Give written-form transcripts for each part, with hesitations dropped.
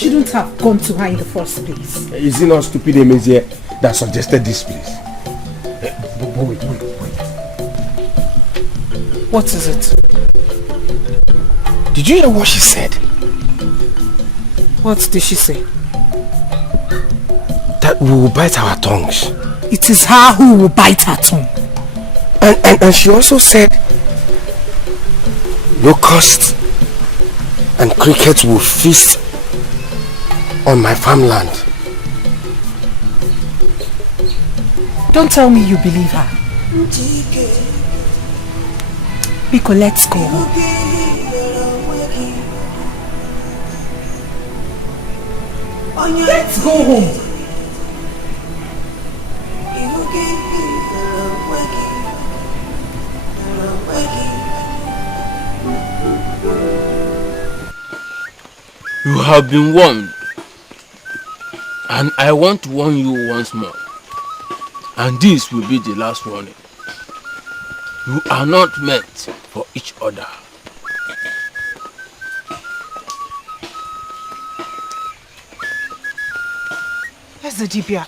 shouldn't have gone to her in the first place. Is it not stupid Emezie that suggested this place? Wait. What is it? Did you hear what she said? What did she say? That we will bite our tongues. It is her who will bite her tongue. And she also said locusts and crickets will feast on my farmland. Don't tell me you believe her. Biko, let's go. Let's go home. You have been warned, and I want to warn you once more, and this will be the last warning. You are not meant for each other. Ezedibia,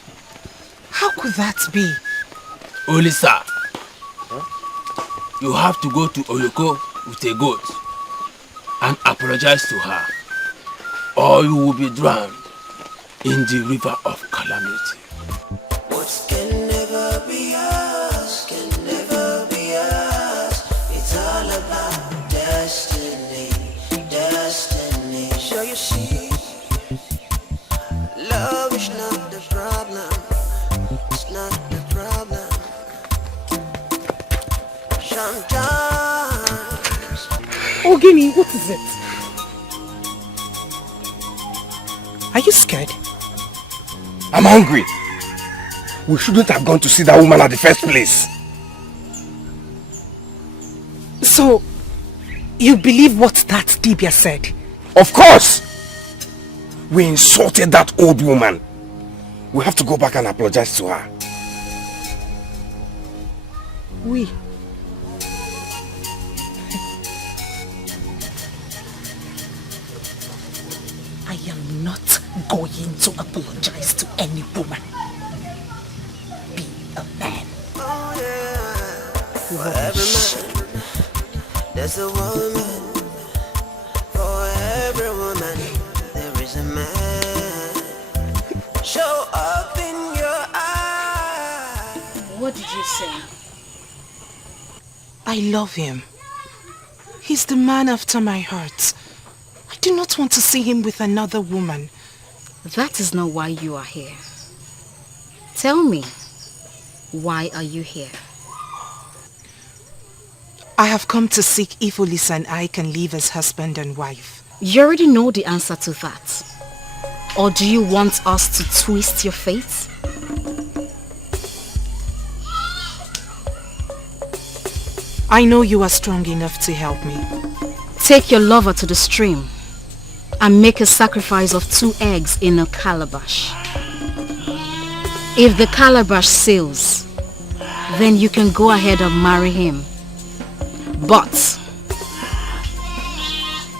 how could that be? Olisa, you have to go to Oyoko with a goat and apologize to her, or you will be drowned in the river of calamity. What can never be us, can never be us. It's all about destiny, destiny. Sure you see, love is not the problem. It's not the problem. Sometimes. Oh, Gimme, what is it? Are you scared? I'm hungry. We shouldn't have gone to see that woman at the first place. So, you believe what that Dibia said? Of course! We insulted that old woman. We have to go back and apologize to her. We? I am not going to apologize to any woman. Be a man. Oh yeah. For every man, there's a woman. For every woman, there is a man. Show up in your eyes. What did you say? I love him. He's the man after my heart. I do not want to see him with another woman. That is not why you are here. Tell me, why are you here? I have come to seek if Olisa and I can live as husband and wife. You already know the answer to that. Or do you want us to twist your fate? I know you are strong enough to help me. Take your lover to the stream and make a sacrifice of 2 eggs in a calabash. If the calabash sails, then you can go ahead and marry him. But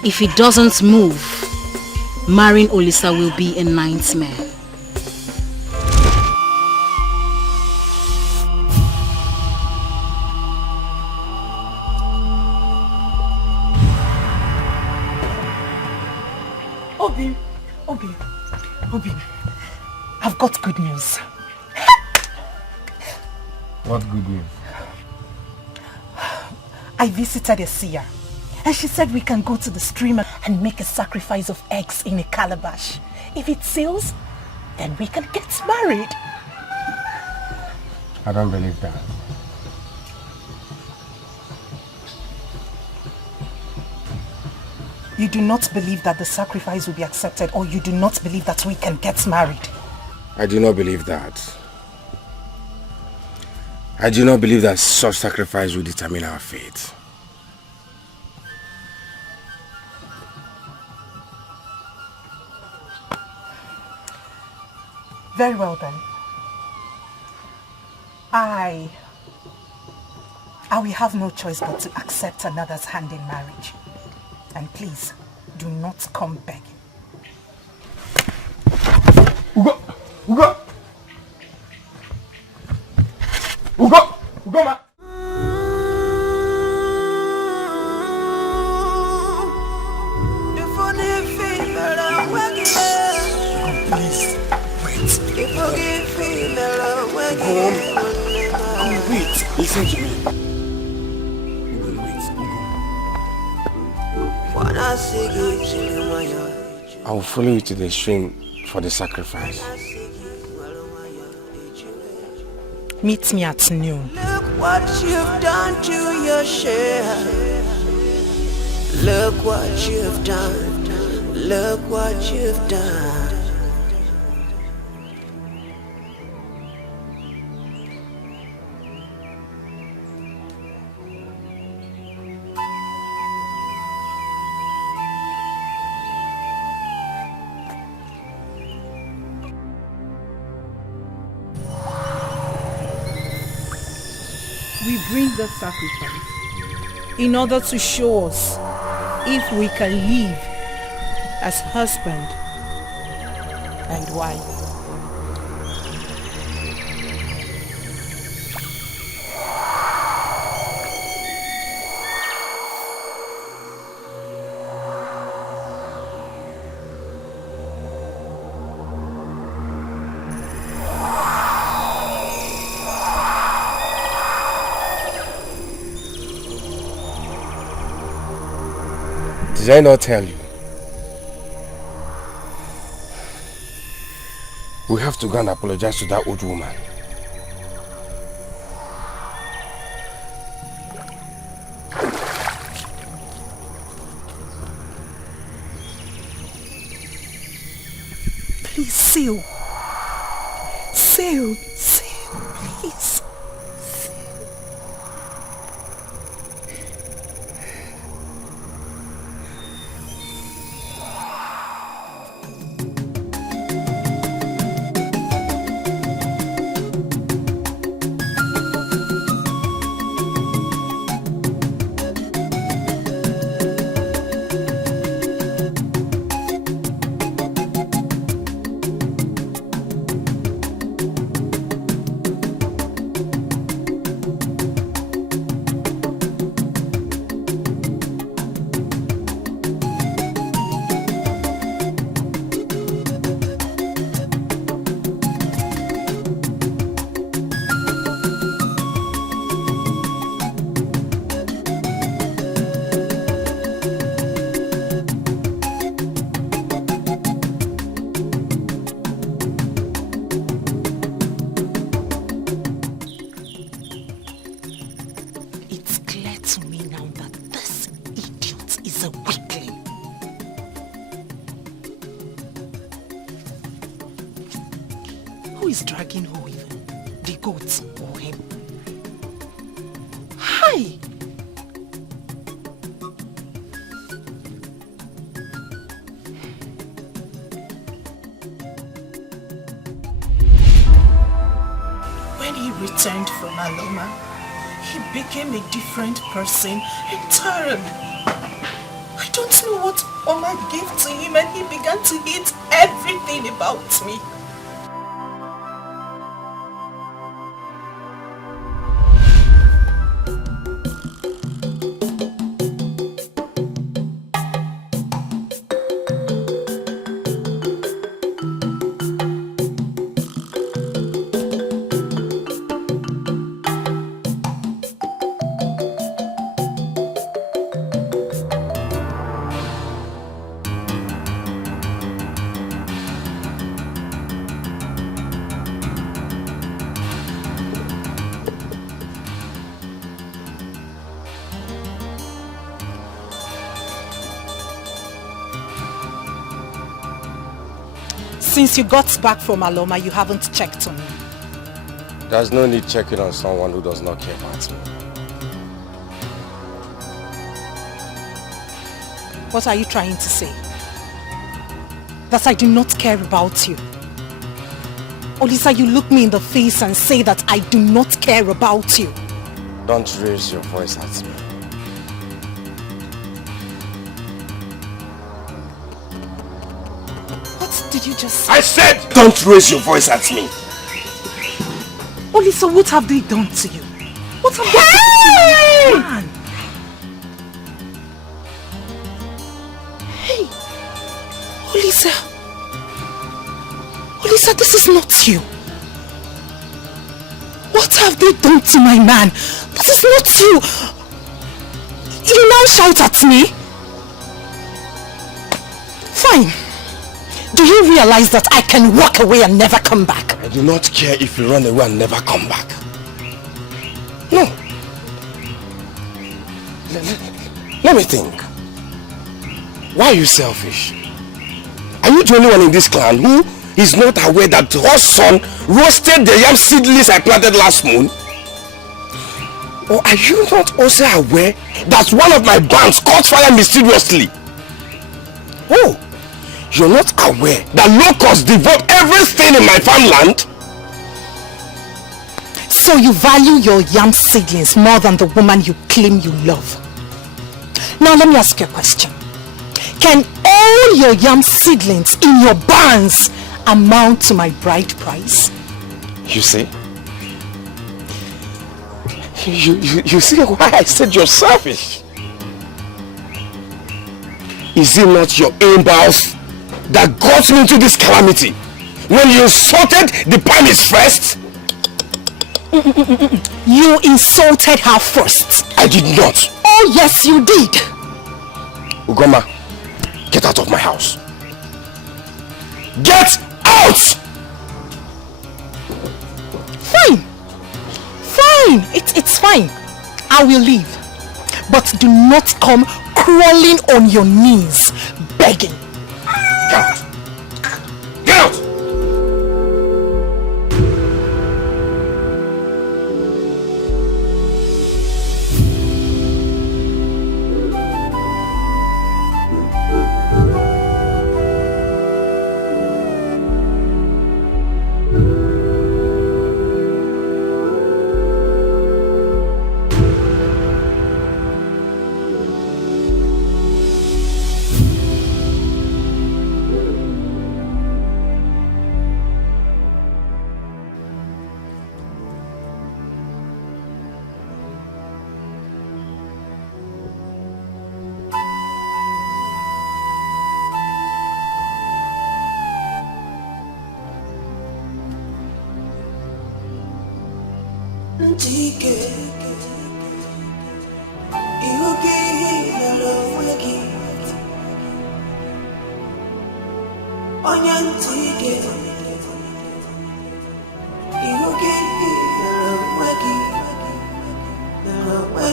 if he doesn't move, marrying Olisa will be a nightmare. Obin, I've got good news. What good news? I visited a seer and she said we can go to the stream and make a sacrifice of eggs in a calabash. If it sails, then we can get married. I don't believe that. You do not believe that the sacrifice will be accepted, or you do not believe that we can get married? I do not believe that. I do not believe that such sacrifice will determine our fate. Very well then. I will have no choice but to accept another's hand in marriage. And please, do not come begging. Ugo! Ugo! Ugo! Ugo, ma! Please, wait. Wait, listen to me. I will follow you to the stream for the sacrifice. Meet me at noon. Look what you've done to your share. Look what you've done. Look what you've done. We bring the sacrifice in order to show us if we can live as husband and wife. Did I not tell you? We have to go and apologize to that old woman. Please, Seal. Seal, please. Who is dragging who even? The goats or him? Hi! When he returned from Aloma, he became a different person entirely. I don't know what Oma gave to him and he began to hate everything about me. Since you got back from Aloma, you haven't checked on me. There's no need checking on someone who does not care about me. What are you trying to say? That I do not care about you? Olisa, you look me in the face and say that I do not care about you. Don't raise your voice at me. What did did you just say? I said don't raise your voice at me. Olisa, what have they done to you? What have they done to you, man? Hey, Olisa. Olisa, this is not you. What have they done to my man? This is not you. You now shout at me? Fine. Do you realize that I can walk away and never come back? I do not care if you run away and never come back. No. Let me think. Why are you selfish? Are you the only one in this clan who is not aware that her son roasted the yam seedlings I planted last moon? Or are you not also aware that one of my bands caught fire mysteriously? Oh, you're not aware that locusts devour everything in my farmland? So you value your yam seedlings more than the woman you claim you love. Now let me ask you a question. Can all your yam seedlings in your barns amount to my bride price? You see? You see why I said you're selfish? Is it not your impulse that got me into this calamity? When you insulted the Panis first? You insulted her first. I did not. Oh yes, you did. Ugoma, get out of my house. Get out! Fine. Fine. It's fine. I will leave. But do not come crawling on your knees, begging. Get out! Get out! Dikeh, Iwoki, Nollywood, Onyan Dikeh, Iwoki, Nollywood.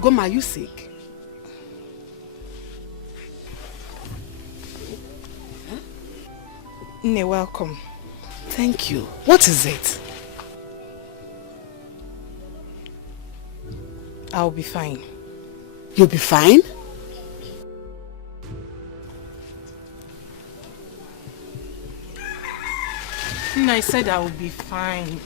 Goma, are you sick? Nne, welcome. Thank you. What is it? I'll be fine. You'll be fine? Nne, I said I will be fine.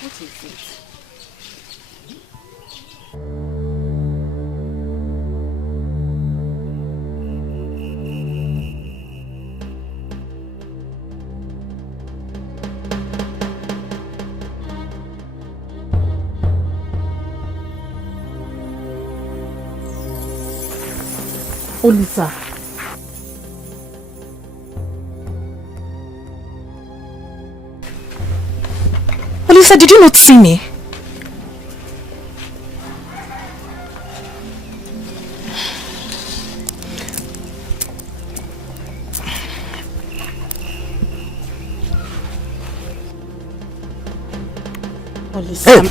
What is it? Olisa. Olisa, did you not see me? Hey!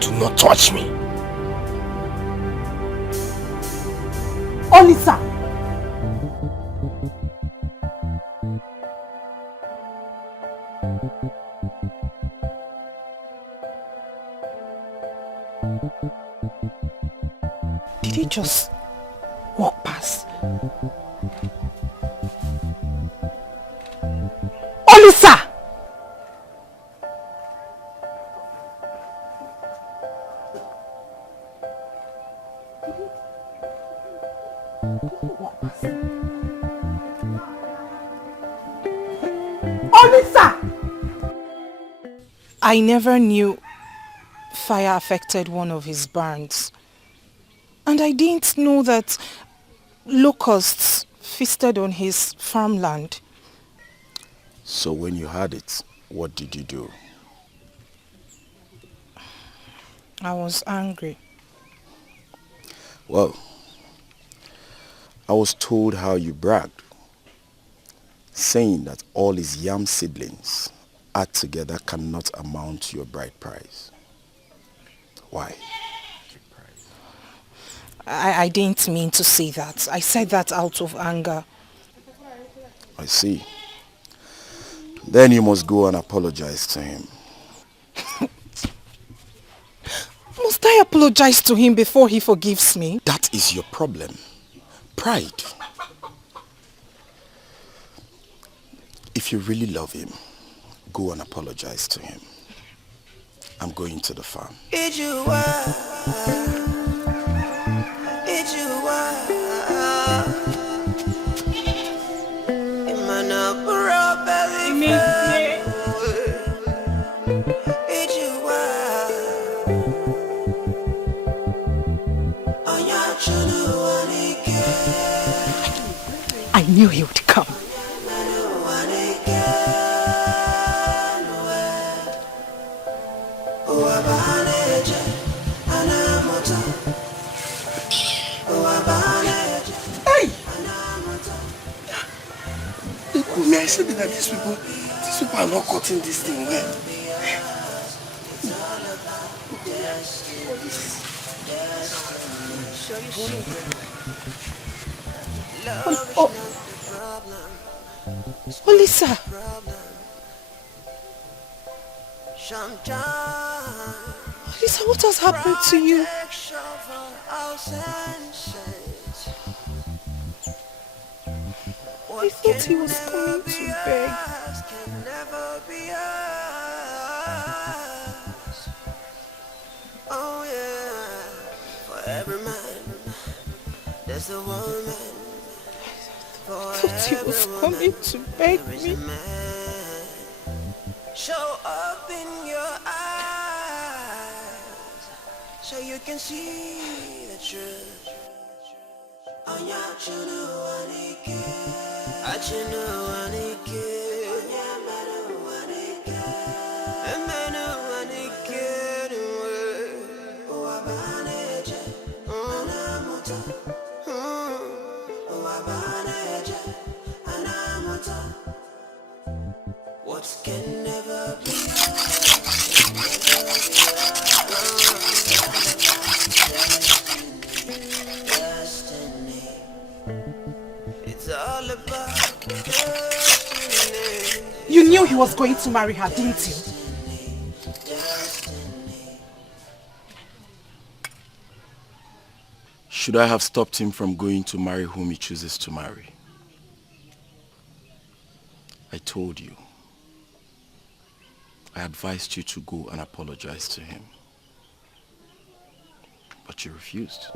Do not touch me. Olisa! Did he just walk past? Olisa! Olisa! I never knew fire affected one of his barns. And I didn't know that locusts feasted on his farmland. So when you heard it, what did you do? I was angry. Well, I was told how you bragged, saying that all his yam seedlings add together cannot amount to your bride price. Why? I didn't mean to say that. I said that out of anger. I see. Then you must go and apologize to him. Must I apologize to him before he forgives me? That is your problem. Pride. If you really love him, go and apologize to him. I'm going to the farm. I knew he would come. Hey! Look, me, I said that these people are not cutting this thing well. Olisa! Olisa, what has happened to you? I thought he was coming to beg. Oh yeah, for every man, there's a woman. I thought he was coming to beg me. Show up in your eyes, so you can see the truth. On your channel, I channel, what can never be. Destiny. It's all about destiny. You knew he was going to marry her, didn't you? Should I have stopped him from going to marry whom he chooses to marry? I told you. I advised you to go and apologize to him. But you refused.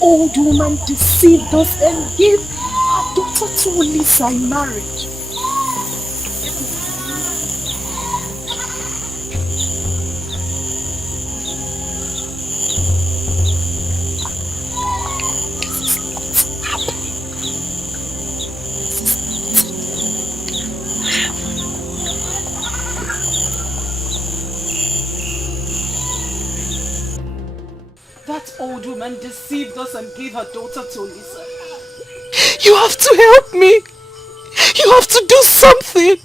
Old woman deceived us and gave her daughter to Lisa in marriage. That old woman deceived us and gave her daughter to Lisa. You have to help me. You have to do something.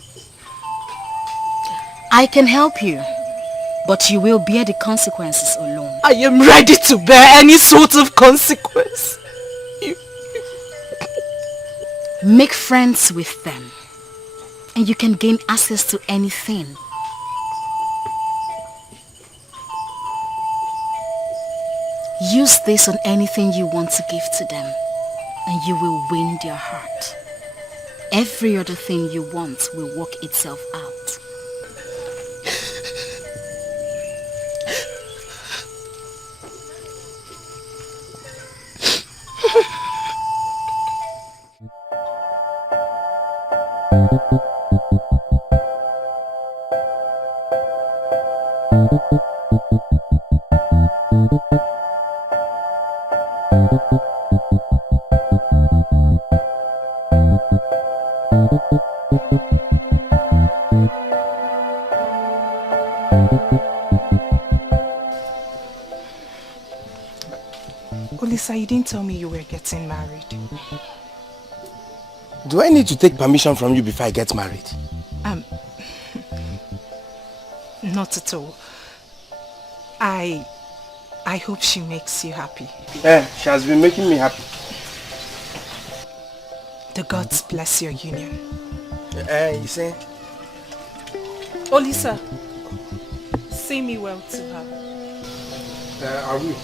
I can help you, but you will bear the consequences alone. I am ready to bear any sort of consequence. Make friends with them, and you can gain access to anything. Use this on anything you want to give to them, and you will win their heart. Every other thing you want will work itself out. Olisa, you didn't tell me you were getting married. Do I need to take permission from you before I get married? Not at all. I hope she makes you happy. Yeah, she has been making me happy. The gods bless your union. You say? Olisa, say me well to her. I will.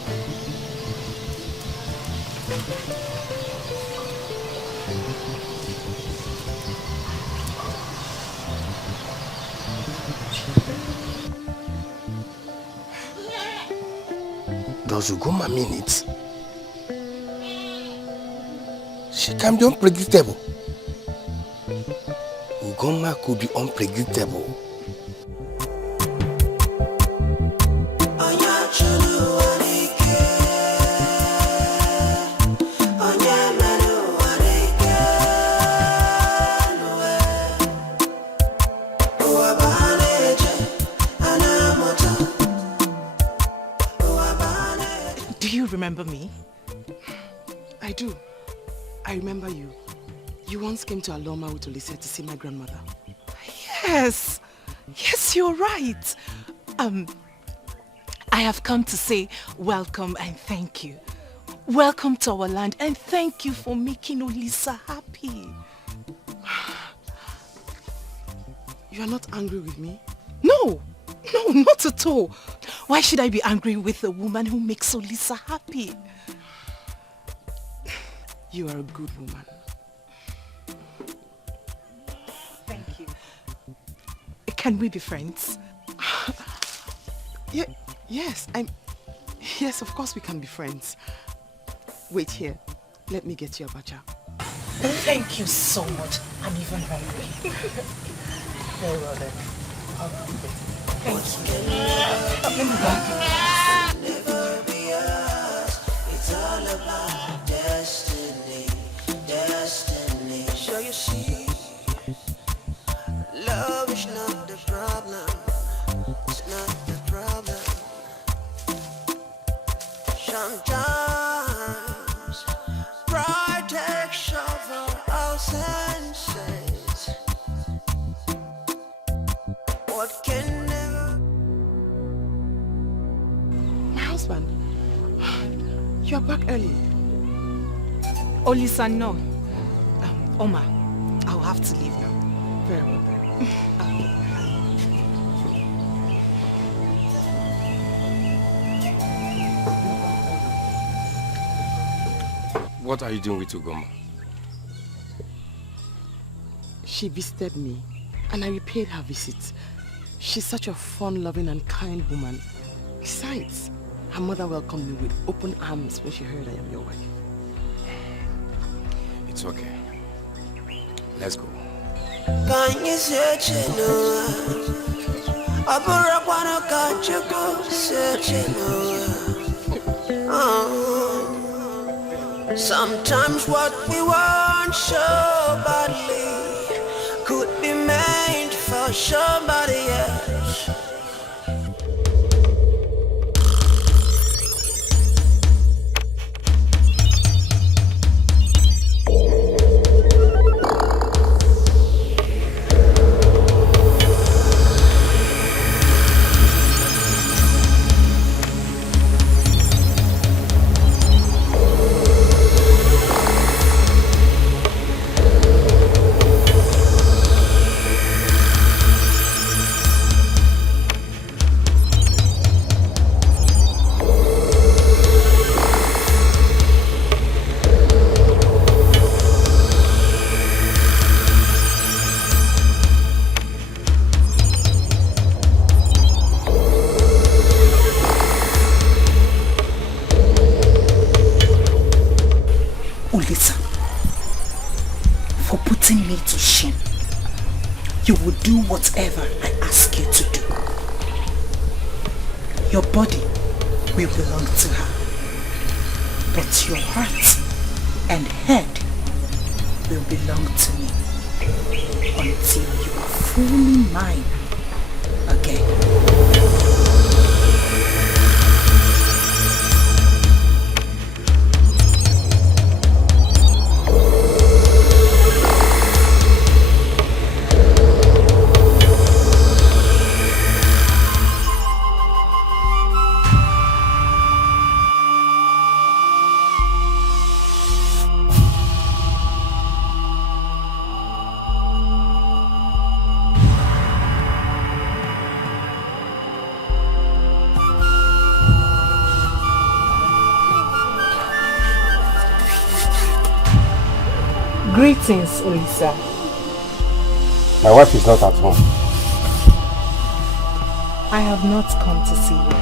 Does Ugoma mean it? She can be unpredictable. Ugoma could be unpredictable. Remember me? I do. I remember you. You once came to Aloma with Olise to see my grandmother. Yes. Yes, you're right. I have come to say welcome and thank you. Welcome to our land and thank you for making Olisa happy. You are not angry with me? No, not at all. Why should I be angry with a woman who makes Olisa happy? You are a good woman. Thank you. Can we be friends? Yes, yes, of course we can be friends. Wait here. Let me get you a bacha. Thank you so much. I'm even hungry. Very well then. Thank you. Never be us. It's all about destiny, destiny. Show you see, love is not the problem. It's not the problem. Sometimes pride takes over our senses. What can never... My husband. You're back early. Olisa, no. Oma, I'll have to leave now. Very well then. What are you doing with Ugoma? She visited me and I repaid her visit. She's such a fun-loving and kind woman. Besides, her mother welcomed me with open arms when she heard I am your wife. It's okay. Let's go. Sometimes what we want so badly could be made for somebody else. Do whatever I ask you to do. Your body will belong to her, but your heart and head will belong to me until you are fully mine again. Greetings, Olisa. My wife is not at home. I have not come to see you.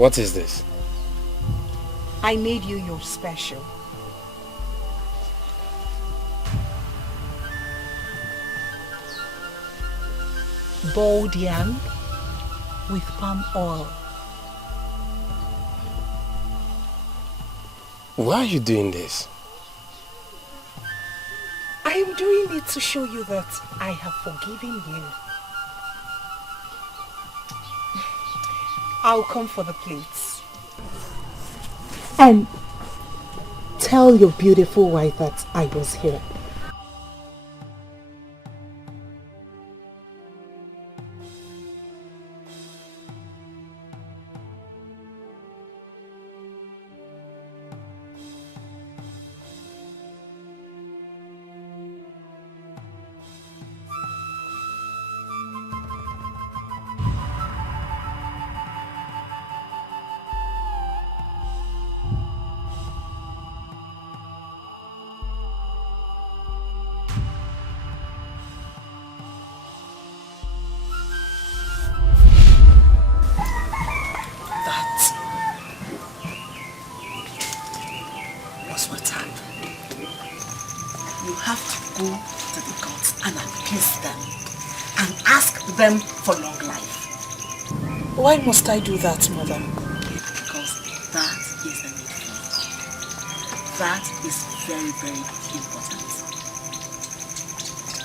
What is this? I made you your special. Boiled yam with palm oil. Why are you doing this? I am doing it to show you that I have forgiven you. I'll come for the plates. And tell your beautiful wife that I was here. Them for long life. Why must I do that, Mother? Because that is the needful. That is very, very important.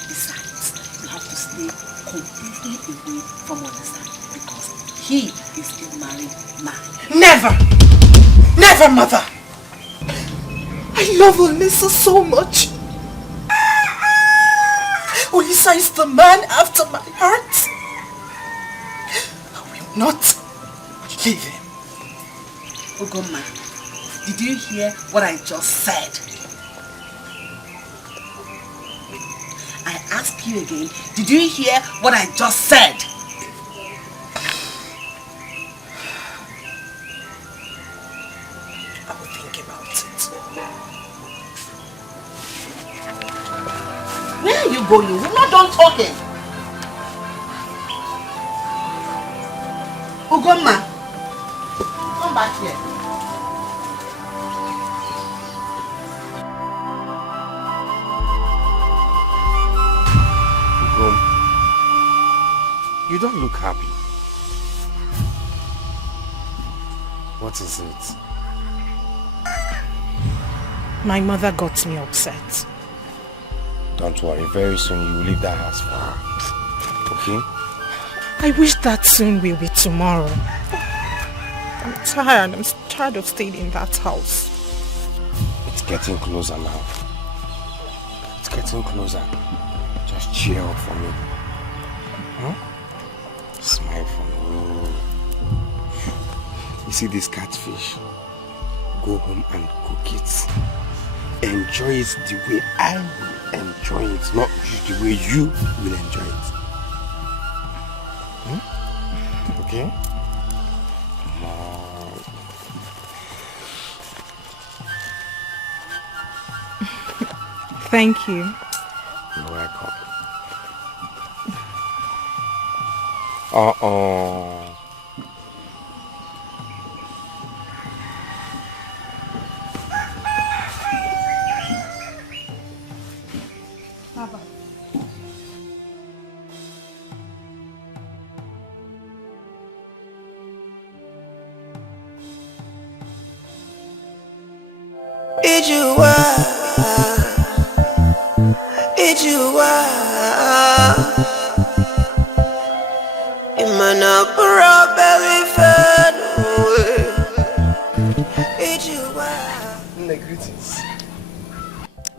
Besides, you have to stay completely away from Olisa because he is a married man. Never! Never, Mother! I love Olisa so much. Olisa is the man after my heart. I will not leave him. Ugoma, did you hear what I just said? I ask you again, did you hear what I just said? I will think about it. Where are you going? We're not done talking. Ugoma, come back here. You don't look happy. What is it? My mother got me upset. Don't worry, very soon you will leave that house for her. Okay? I wish that soon will be tomorrow. I'm tired. I'm tired of staying in that house. It's getting closer now. It's getting closer. Just cheer up for me. Huh? Smile for me. You see this catfish? Go home and cook it. Enjoy it the way I will enjoy it, not the way you will enjoy it. Okay? Come on. Thank you. You're welcome. Uh-oh.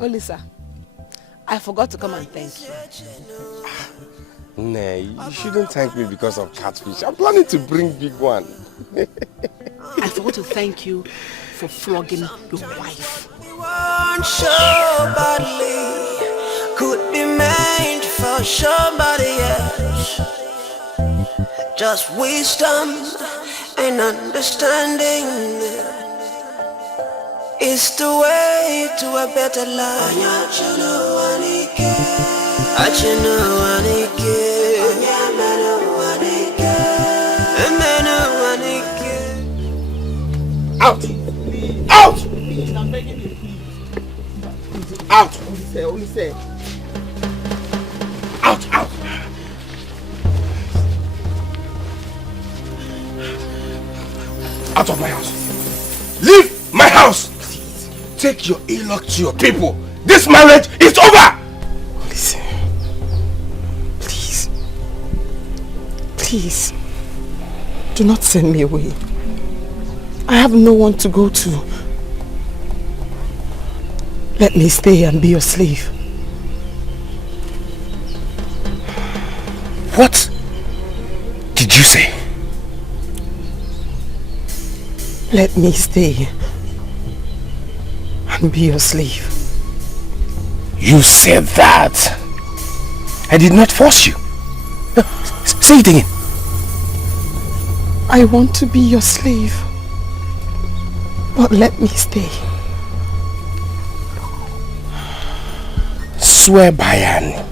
Olisa, I forgot to come and thank you. Nah, you shouldn't thank me because of catfish. I'm planning to bring big one. I forgot to thank you for flogging your wife. Could be made for somebody else. Just wisdom and understanding is the way to a better life. Out! Out! Please, I'm begging you, please. Out! Only say. Out! Out! Out of my house! Leave my house! Take your ill-luck to your people. This marriage is over! Listen. Please. Please. Do not send me away. I have no one to go to. Let me stay and be your slave. What did you say? Let me stay and be your slave. You said that. I did not force you. Say it again. I want to be your slave. But let me stay. Swear by Anne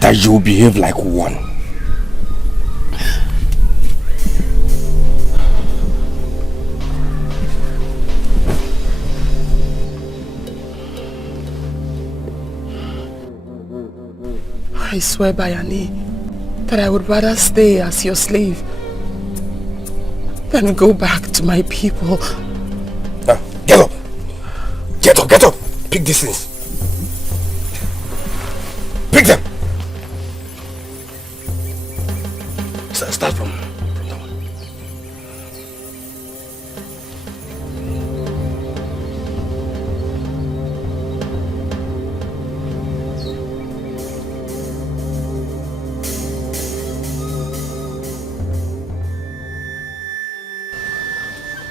that you will behave like one. I swear by Ani that I would rather stay as your slave than go back to my people. Get up! Get up! Get up! Pick these things. Pick them! Start from that one.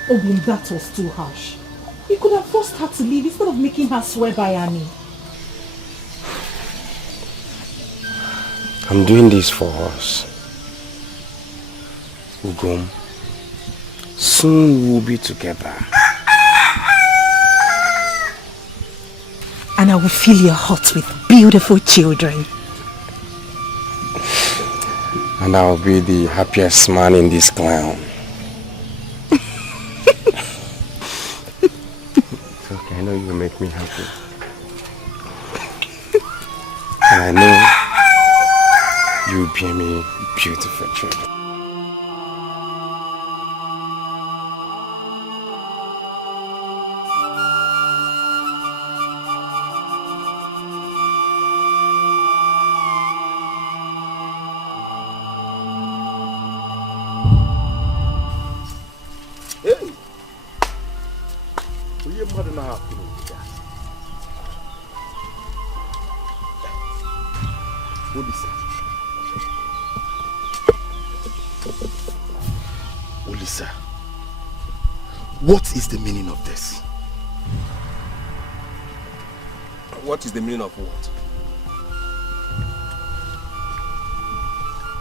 Obum, that was too harsh. You could have forced her to leave instead of making her swear by Annie. I'm doing this for us. Ugom, soon we'll be together. And I will fill your heart with beautiful children. And I'll be the happiest man in this clan. It's okay, I know you make me happy. And I know you'll bear me beautiful children. Olisa, what is the meaning of this? What is the meaning of what?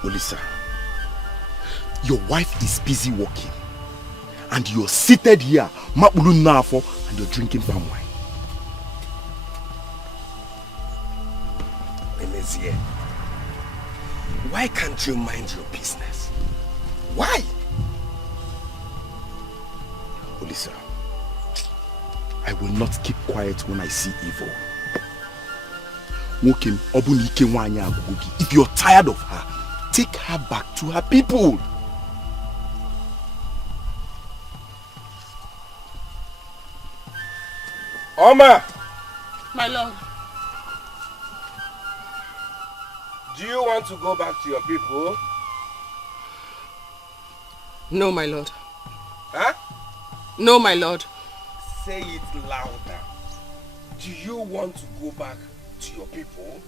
Olisa, your wife is busy working and you're seated here, and you're drinking palm wine. Emezie, why can't you mind your business? Why? Olisa, I will not keep quiet when I see evil. If you're tired of her, take her back to her people. Oma! My lord. Do you want to go back to your people? No, my lord. Huh? No, my lord. Say it louder. Do you want to go back to your people?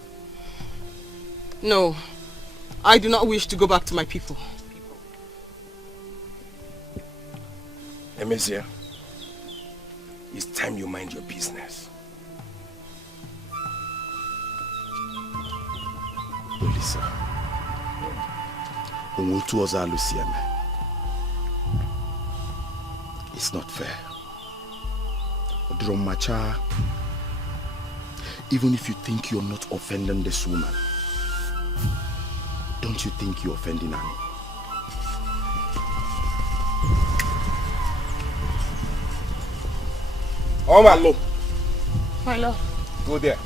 No. I do not wish to go back to my people. Emezie, it's time you mind your business. Olisa, it's not fair. Odromacha, even if you think you're not offending this woman, don't you think you're offending Annie? Oma, look. My lord. Go there.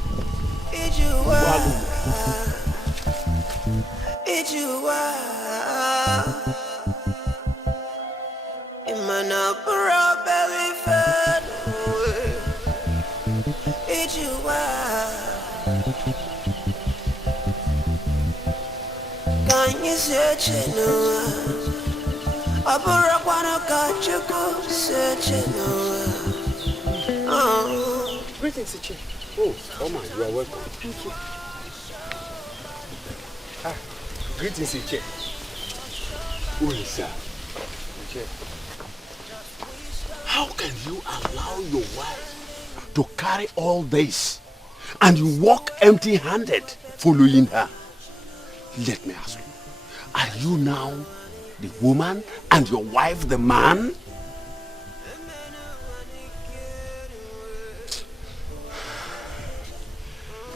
Greetings, Ichi. Oh, Oma, you are welcome. Thank you. Greetings, Iche. Olisa, how can you allow your wife to carry all this and you walk empty-handed following her? Let me ask you, are you now the woman and your wife the man?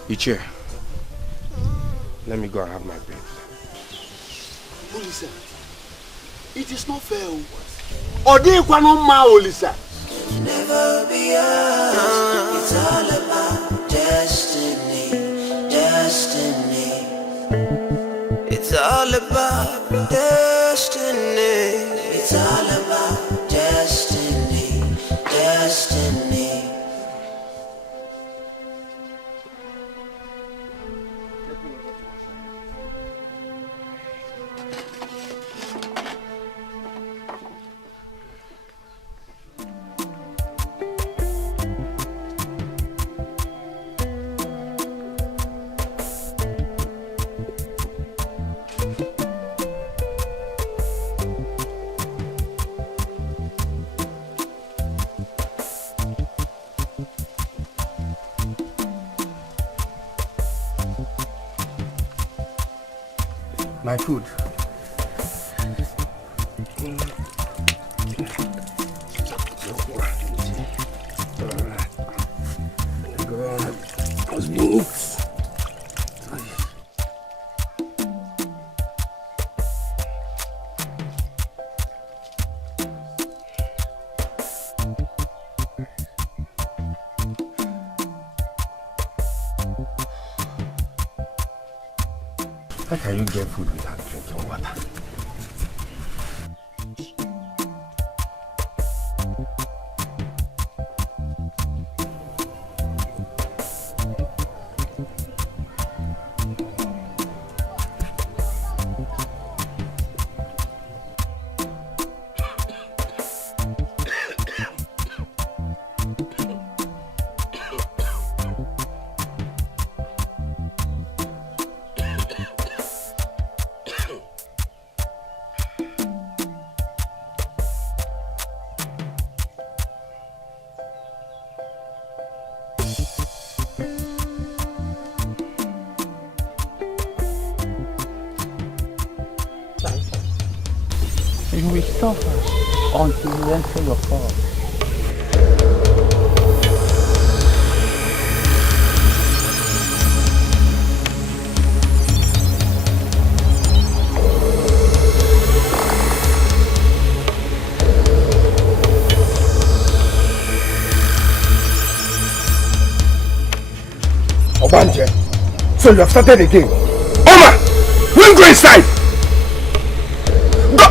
Iche, let me go and have my break. Olisa, it is not fair. Olisa. Never be us. It's all about destiny, destiny. It's all about destiny. It's all about destiny, destiny. My food. Must be neat. How can you get food without drinking water? You will suffer until you enter your fall. Obanje, so you have started again. Oma, we'll go inside. Go.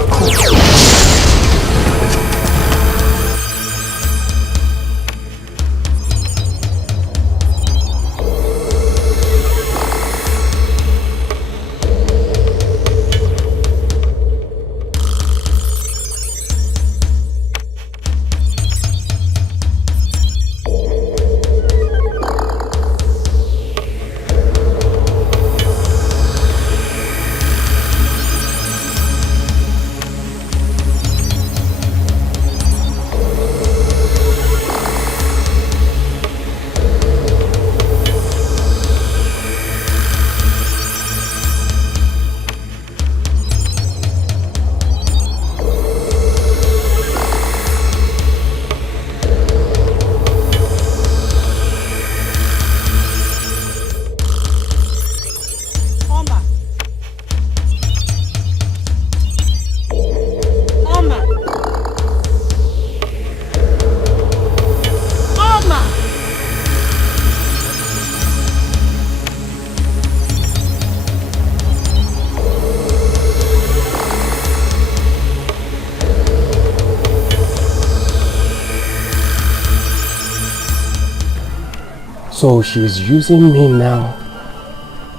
So she's using me now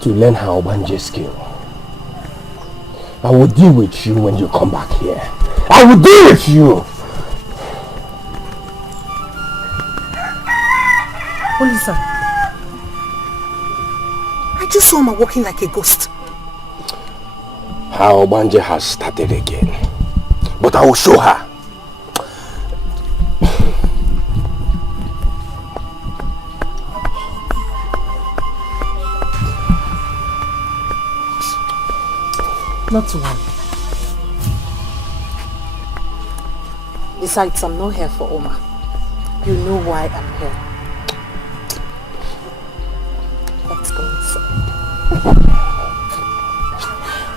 to learn her Obanje skill. I will deal with you when you come back here. I will deal with you! Olisa, I just saw Oma walking like a ghost. Her Obanje has started again. But I will show her. Not to worry. Besides, I'm not here for Oma. You know why I'm here. Let's go inside.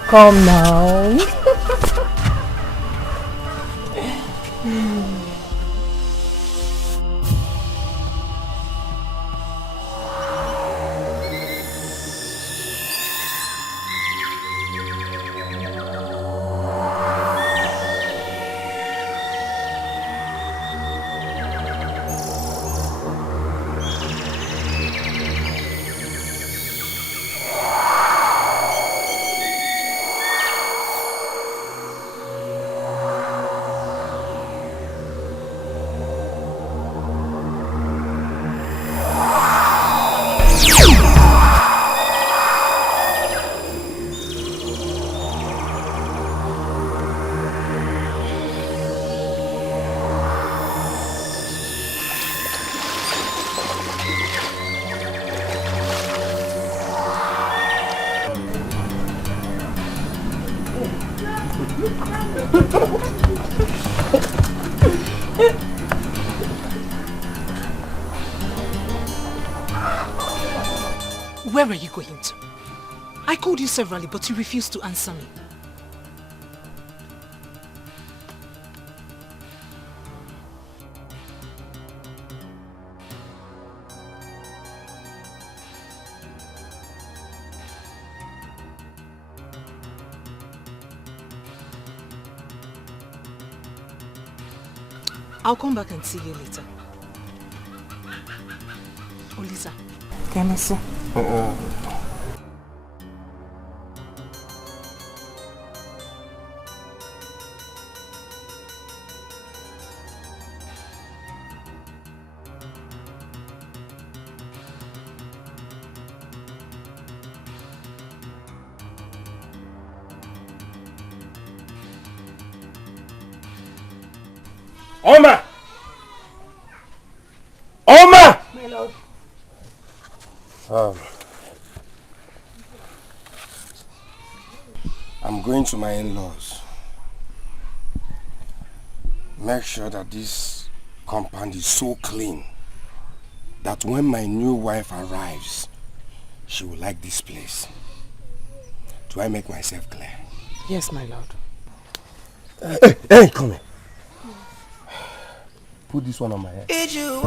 Come now. Where were you going to? I called you severally, but you refused to answer me. I'll come back and see you later. Olisa. Can I say? Oma! Oma! My lord. I'm going to my in-laws. Make sure that this compound is so clean that when my new wife arrives, she will like this place. Do I make myself clear? Yes, my lord. Hey, come here. Put this one on my head. It's you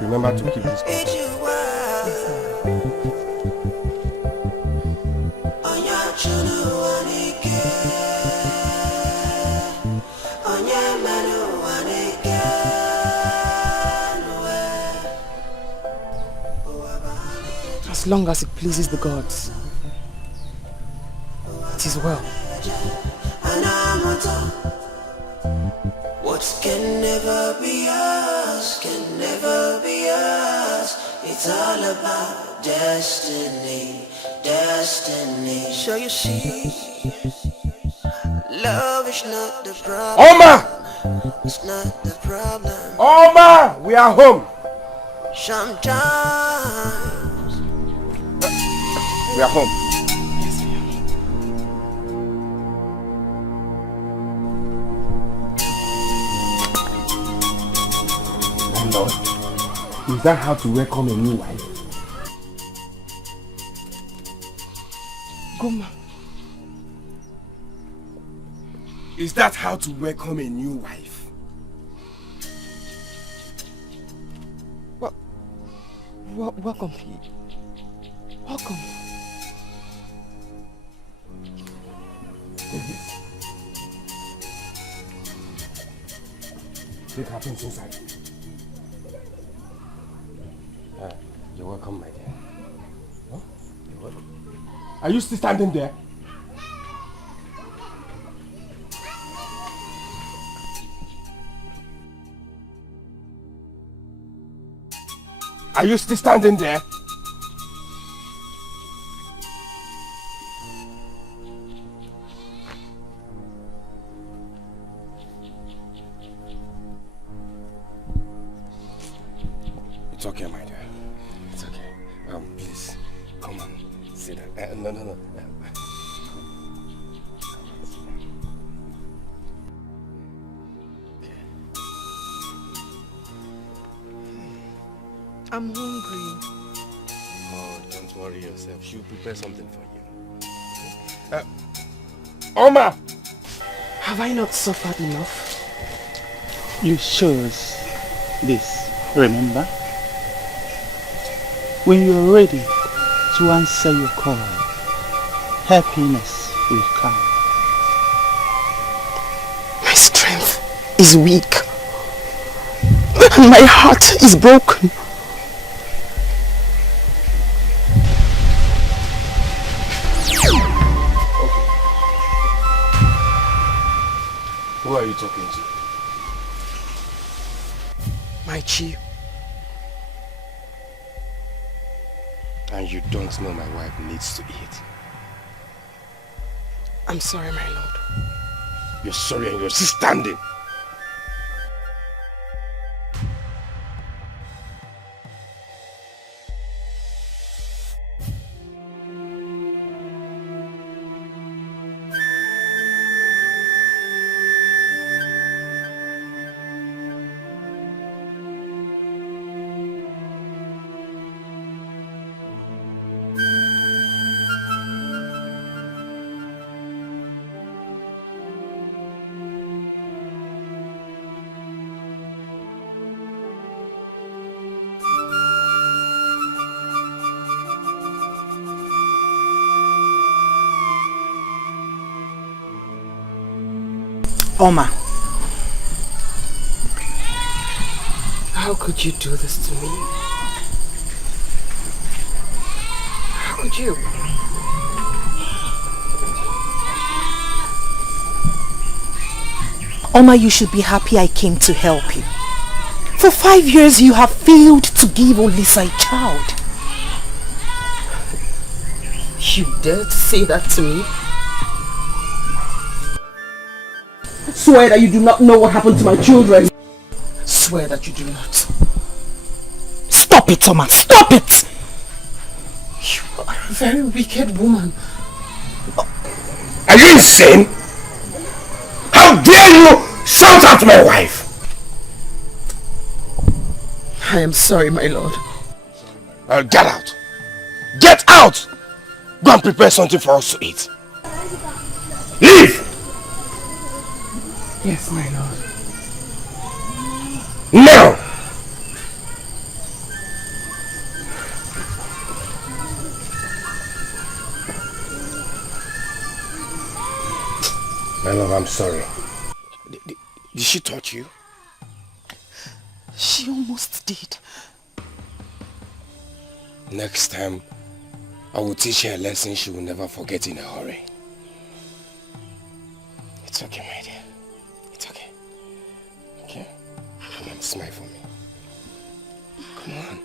Remember to keep this copper. As long as it pleases the gods, it is well. What can never be us, can never be us. It's all about destiny, destiny. So you see, love is not the problem. Oma! It's not the problem. Oma! We are home. Sometimes we are home. Lord, is that how to welcome a new wife? Goma. Is that how to welcome a new wife? Welcome, Pete. Welcome. Take this. Take her things inside. You're welcome, my dear. Huh? You're welcome. Are you still standing there? Are you still standing there? It's okay, my dear. It's okay. Please, come on, sit down. No. I'm hungry. Oh, don't worry yourself. She'll prepare something for you. Oma! Have I not suffered enough? You chose this, remember? When you are ready to answer your call, happiness will come. My strength is weak. My heart is broken. Who are you talking to? My chief. And you don't know my wife needs to eat. I'm sorry, my lord. You're sorry and you're still standing. Oma. How could you do this to me? How could you? Oma, you should be happy I came to help you. For 5 years you have failed to give Olisa a child. You dare to say that to me? Swear that you do not know what happened to my children. Swear that you do not. Stop it, Oma! Stop it! You are a very wicked woman. Are you insane? How dare you shout at my wife? I am sorry, my lord. Get out! Get out! Go and prepare something for us to eat. Leave! Yes, my lord. Now! My love, I'm sorry. Did she touch you? She almost did. Next time, I will teach her a lesson she will never forget in a hurry. It's okay, my dear. It's okay. Okay? Come on, smile for me. Come on.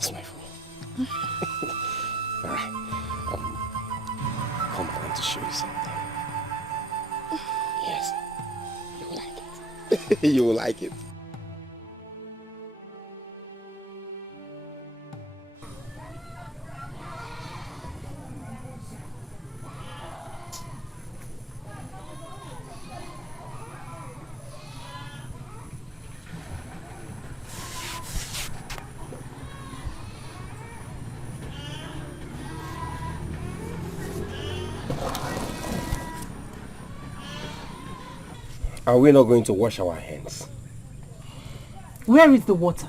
Smile for me. Alright. Come, I want to show you something. Yes. You will like it. You will like it. Are we not going to wash our hands? Where is the water?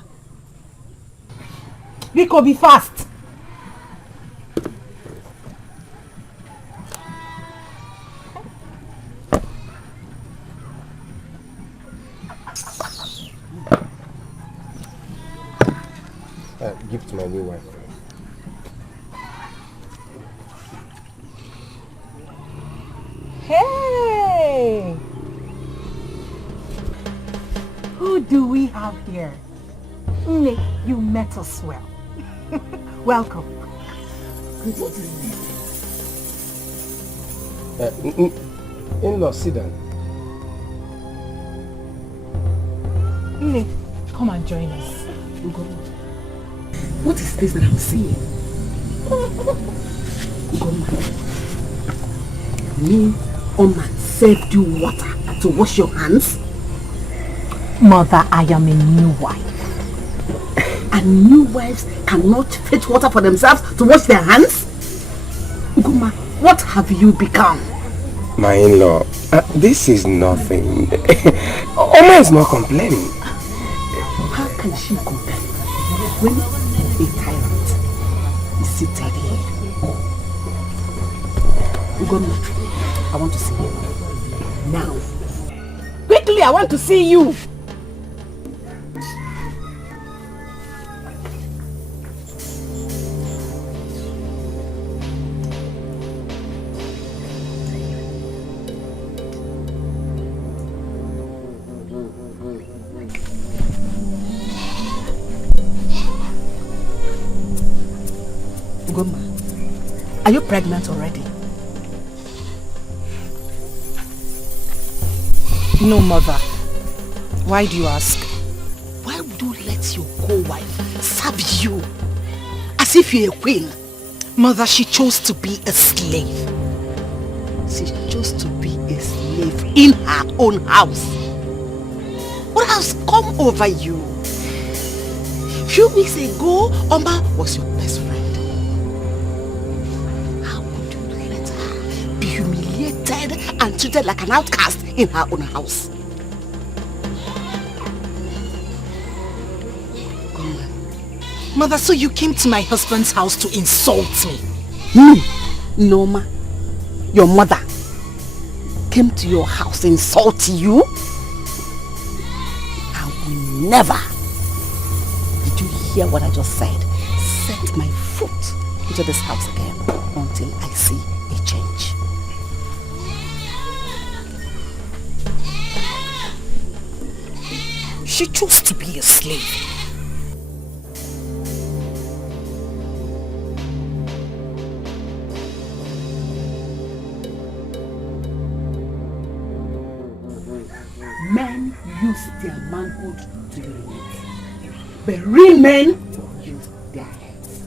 Rico, be fast! Give to my new wife. Hey! Who do we have here? Nick, you met us well. Welcome. Good evening. In-law, sit down. Nick, come and join us. What is this that I'm seeing? Me, Oma, served you water to wash your hands? Mother, I am a new wife. And new wives cannot fetch water for themselves to wash their hands? Ugoma, what have you become? My in-law, this is nothing. Oma is not complaining. How can she complain when a tyrant is seated here? Ugoma, I want to see you. Now. Quickly, I want to see you. Ugoma, are you pregnant already? No, mother. Why do you ask? Why would you let your co-wife serve you as if you're a queen? Mother, she chose to be a slave. She chose to be a slave in her own house. What has come over you? Few weeks ago, Oma was your best friend. How could you let her be humiliated and treated like an outcast in her own house? Mother, so you came to my husband's house to insult me? Me, Noma, your mother. came to your house to insult you? I will never, did you hear what I just said? Set my foot into this house again until I see a change. She chose to be a slave. Men use their manhood to urinate, but real men use their heads.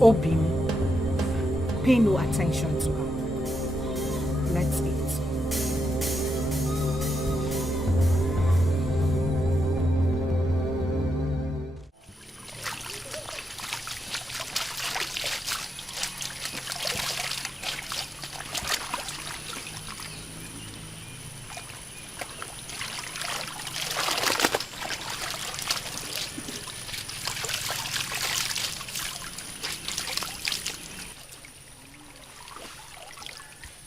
Obim, pay no attention to her. Let's eat.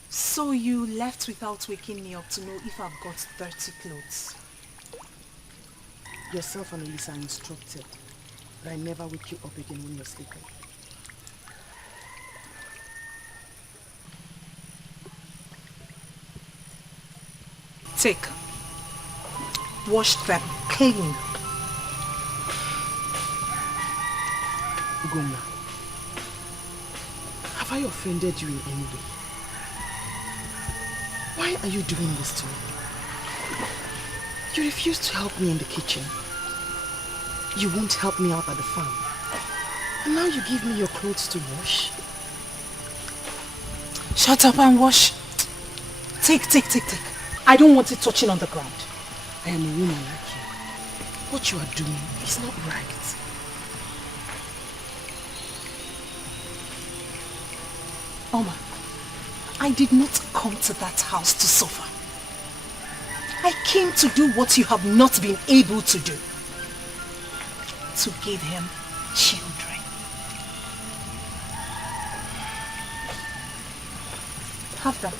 So you left without waking me up to know if I've got dirty clothes. Yourself and Elisa are instructed that I never wake you up again when you're sleeping. Take. Wash them clean. Ugomna, have I offended you in any way? Why are you doing this to me? You refuse to help me in the kitchen. You won't help me out at the farm. And now you give me your clothes to wash. Shut up and wash. Take. I don't want it touching on the ground. I am a woman like you. What you are doing is not right. Oma, I did not come to that house to suffer. I came to do what you have not been able to do. To give him children. Have them.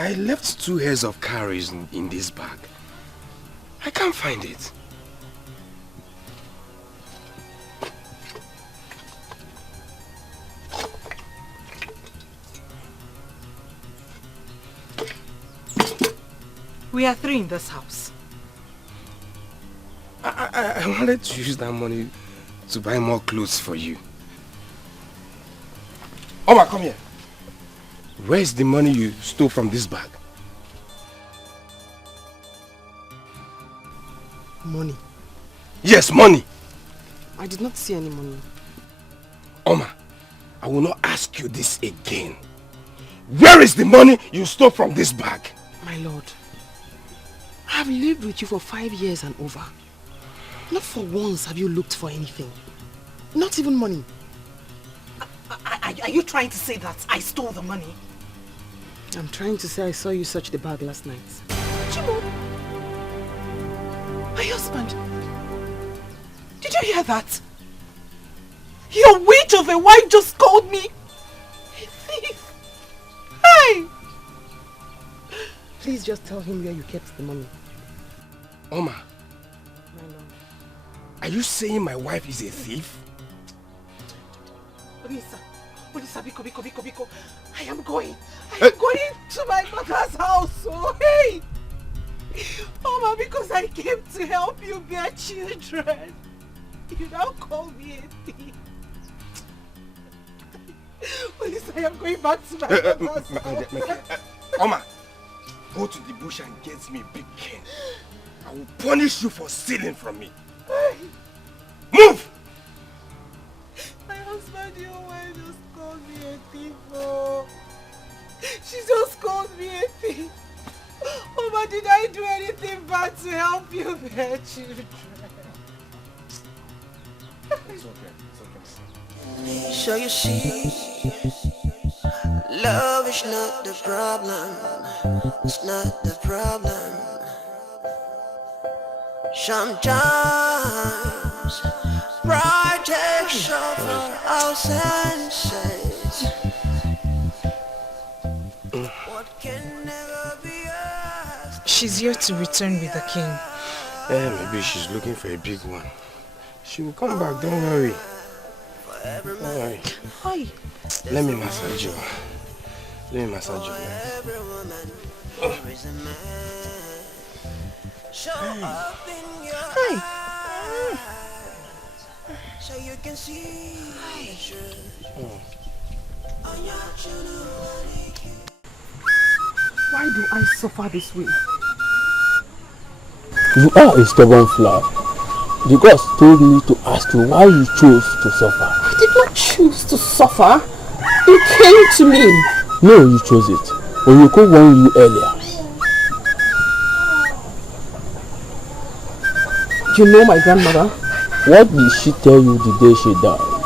I left 2 heads of carrots in this bag. I can't find it. We are 3 in this house. I wanted to use that money to buy more clothes for you. Oma, come here. Where's the money you stole from this bag? Money? Yes, money. I did not see any money. Oma, I will not ask you this again. Where is the money you stole from this bag? My lord, I have lived with you for 5 years and over. Not for once have you looked for anything. Not even money. Are you trying to say that I stole the money? I'm trying to say I saw you search the bag last night. Chimo! My husband! Did you hear that? Your witch of a wife just called me Hey! Please just tell him where you kept the money. Oma, My lord. are you saying my wife is a thief? Olisa, Biko. I am going to my mother's house. Oh, hey! Mama, because I came to help you bear children. You now call me a thief. Olisa, I am going back to my mother's house. Oma, go to the bush and get me a big cane. I will punish you for stealing from me. Move! My husband, your wife just called me a thief. Oh. She just called me a thief. Mama, did I do anything bad to help you bear children? It's okay. So you see, love is not the problem. It's not the problem. Sometimes pride takes over our senses. What can never be us. She's here to return with the king. Maybe she's looking for a big one. She will come back, don't worry. Don't worry. Hi. Let me massage you. Every woman, there is a man. Show up in your eyes, so you can see the truth. Why do I suffer this way? You are a stubborn flower. The gods told me to ask you why you chose to suffer. I did not choose to suffer. It came to me. No, you chose it. Oyoko warned you earlier. You know my grandmother? What did she tell you the day she died?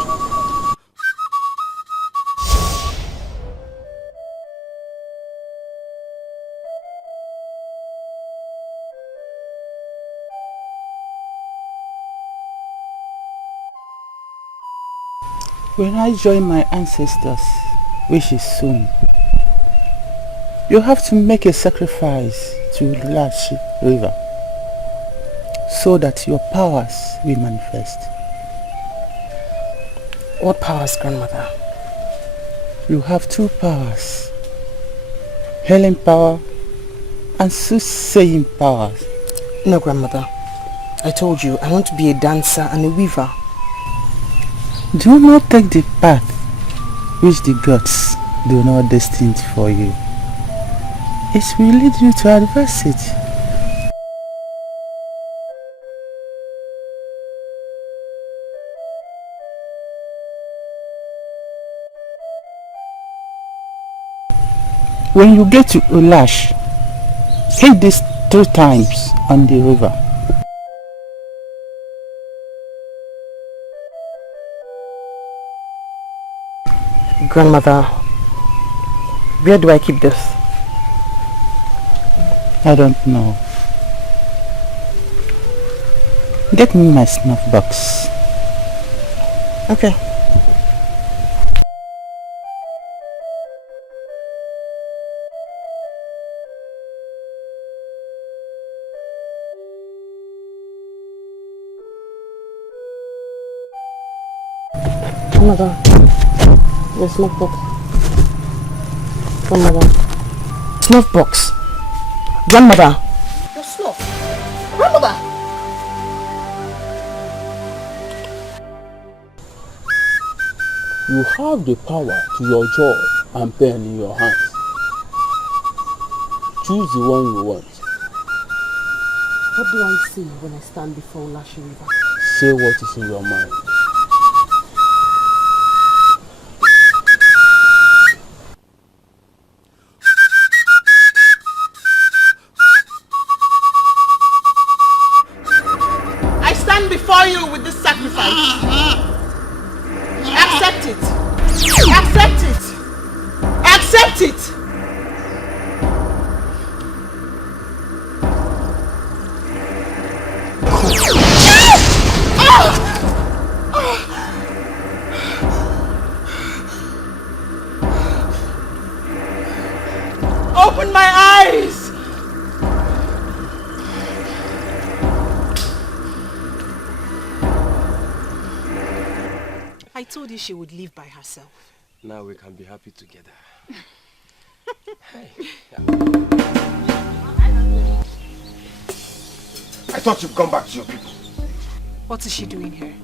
When I join my ancestors, which is soon, you have to make a sacrifice to Lachi River so that your powers will manifest. What powers, grandmother? You have two powers, healing power and soothsaying powers. No, grandmother. I told you, I want to be a dancer and a weaver. Do not take the path which the gods do not destine for you. It will lead you to adversity. When you get to Ulash, hit this 3 times on the river. Grandmother, where do I keep this? I don't know. Get me my snuff box. Okay. Grandmother, the snuff box. Grandmother. Snuff box. Grandmother. Your snuff. Grandmother. You have the power to your jaw and pen in your hands. Choose the one you want. What do I see when I stand before Lashi River? Say what is in your mind. I stand before you with this sacrifice. Accept it. Accept it. Accept it. I told you she would live by herself. Now we can be happy together. Hey. I thought you'd come back to your people. What is she doing here?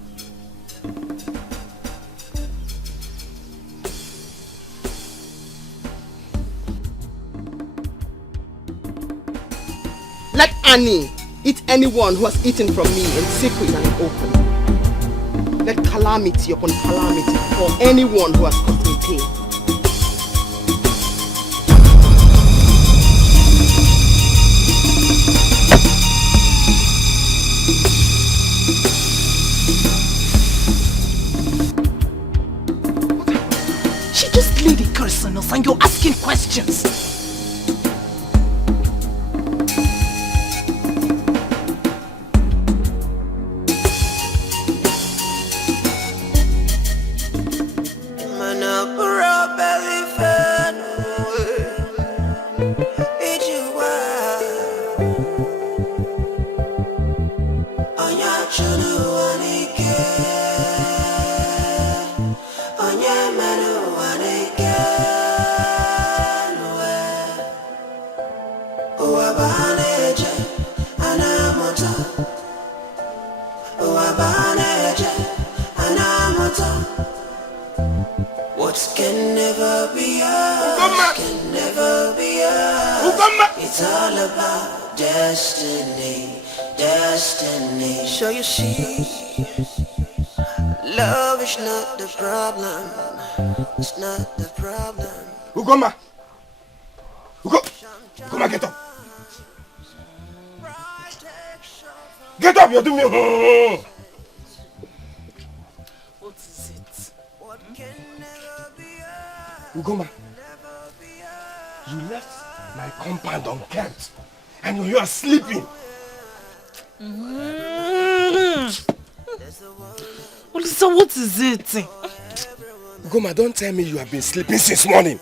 Let Annie eat anyone who has eaten from me in secret and in open. Let calamity upon calamity for anyone who has caused me pain. She just laid a curse on us and you're asking questions. What can never be us, can never be us. It's all about destiny, destiny. Show you see, love is not the problem. It's not the problem. Ugoma! Ugoma, get up! Get up, you're doing me. What is it? Ugoma, you left my compound unkept and you are sleeping. Olisa, what is it? Ugoma, don't tell me you have been sleeping since morning.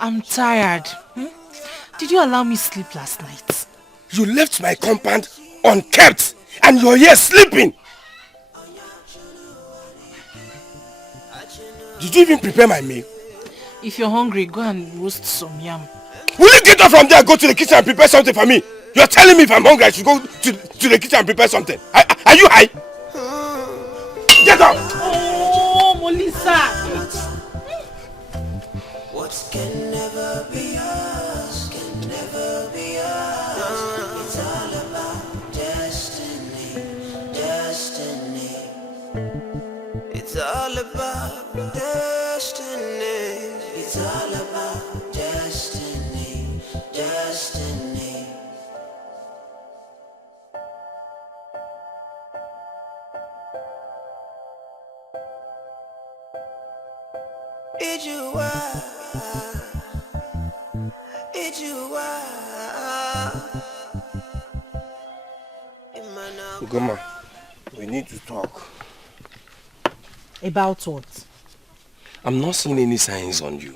I'm tired. Did you allow me sleep last night? You left my compound unkept and you're here sleeping. Did you even prepare my meal? If you're hungry, go and roast some yam. Will you get up from there and go to the kitchen and prepare something for me? You're telling me if I'm hungry I should go to the kitchen and prepare something. Are you high? Get up! Oh, Molisa! What can never be us, can never be us. It's all about destiny, destiny. It's all about destiny. It's all about destiny, destiny. It's you Ugoma, we need to talk. About what? I'm not seeing any signs on you.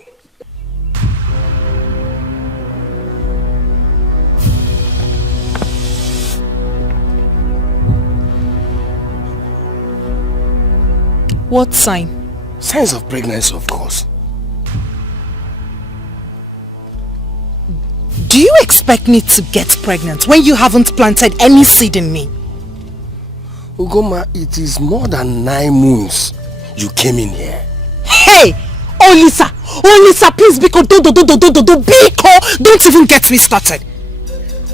What sign? Signs of pregnancy, of course. Do you expect me to get pregnant when you haven't planted any seed in me? Ugoma, it is more than 9 months you came in here. Hey! Olisa! Olisa, please, Biko, Biko! Don't even get me started.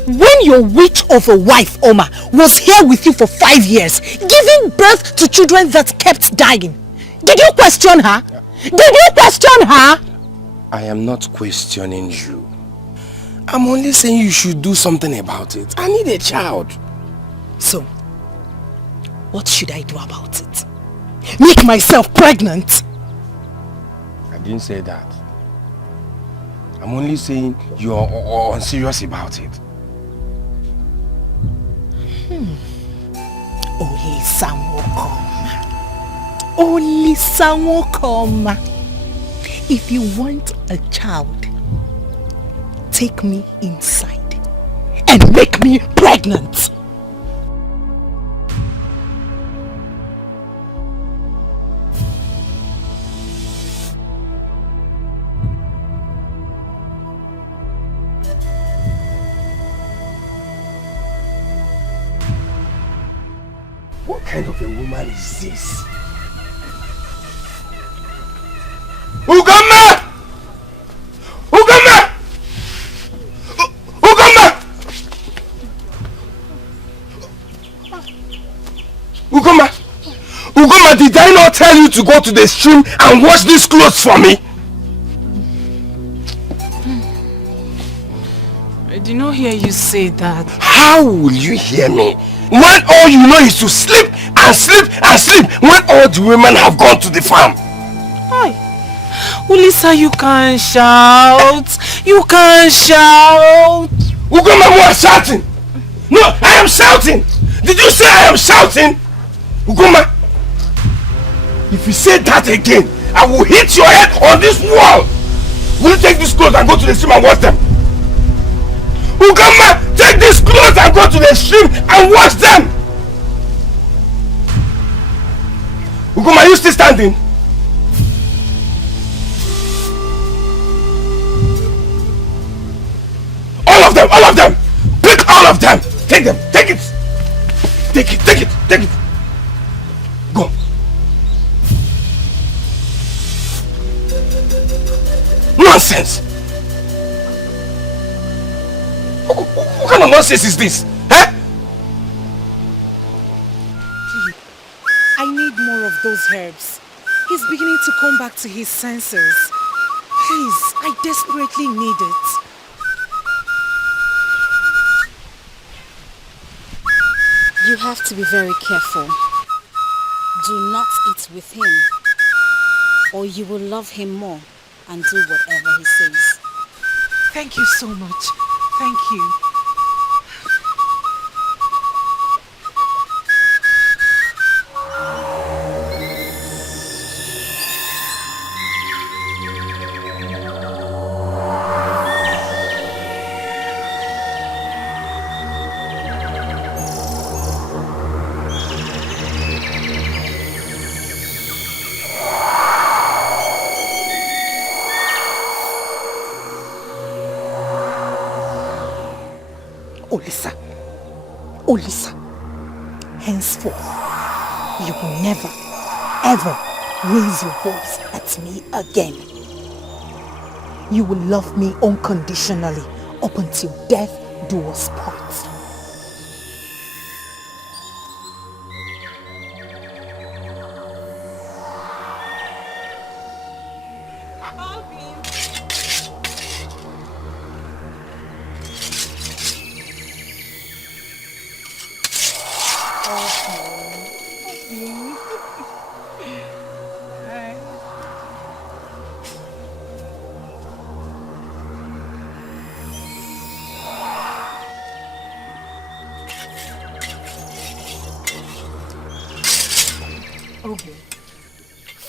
When your witch of a wife, Oma, was here with you for 5 years, giving birth to children that kept dying, did you question her? Did you question her? I am not questioning you. I'm only saying you should do something about it. I need a child. So, what should I do about it? Make myself pregnant? I didn't say that. I'm only saying you're unserious about it. Olisa Nwokoma. Olisa Nwokoma. If you want a child, take me inside and make me pregnant. What kind of a woman is this? Ugama! Ugama! Ugama! Ugama! Ugama, did I not tell you to go to the stream and wash these clothes for me? I did not hear you say that. How will you hear me when all you know is to sleep and sleep and sleep when all the women have gone to the farm? Hi. Ulisa, you can't shout. You can't shout. Ugama, you are shouting. No, I am shouting. Did you say I am shouting? Ugama, if you say that again, I will hit your head on this wall. Will you take these clothes and go to the stream and wash them? Ugama, take these clothes and go to the stream and wash them. Ugama, are you still standing? All of them, all of them. Pick all of them. Take them, take it. Take it, take it, take it. Go. Nonsense. What kind of nonsense is this? Eh? I need more of those herbs. He's beginning to come back to his senses. Please, I desperately need it. You have to be very careful. Do not eat with him, or you will love him more and do whatever he says. Thank you so much. Thank you. Olisa, henceforth, you will never, ever raise your voice at me again. You will love me unconditionally up until death do us part.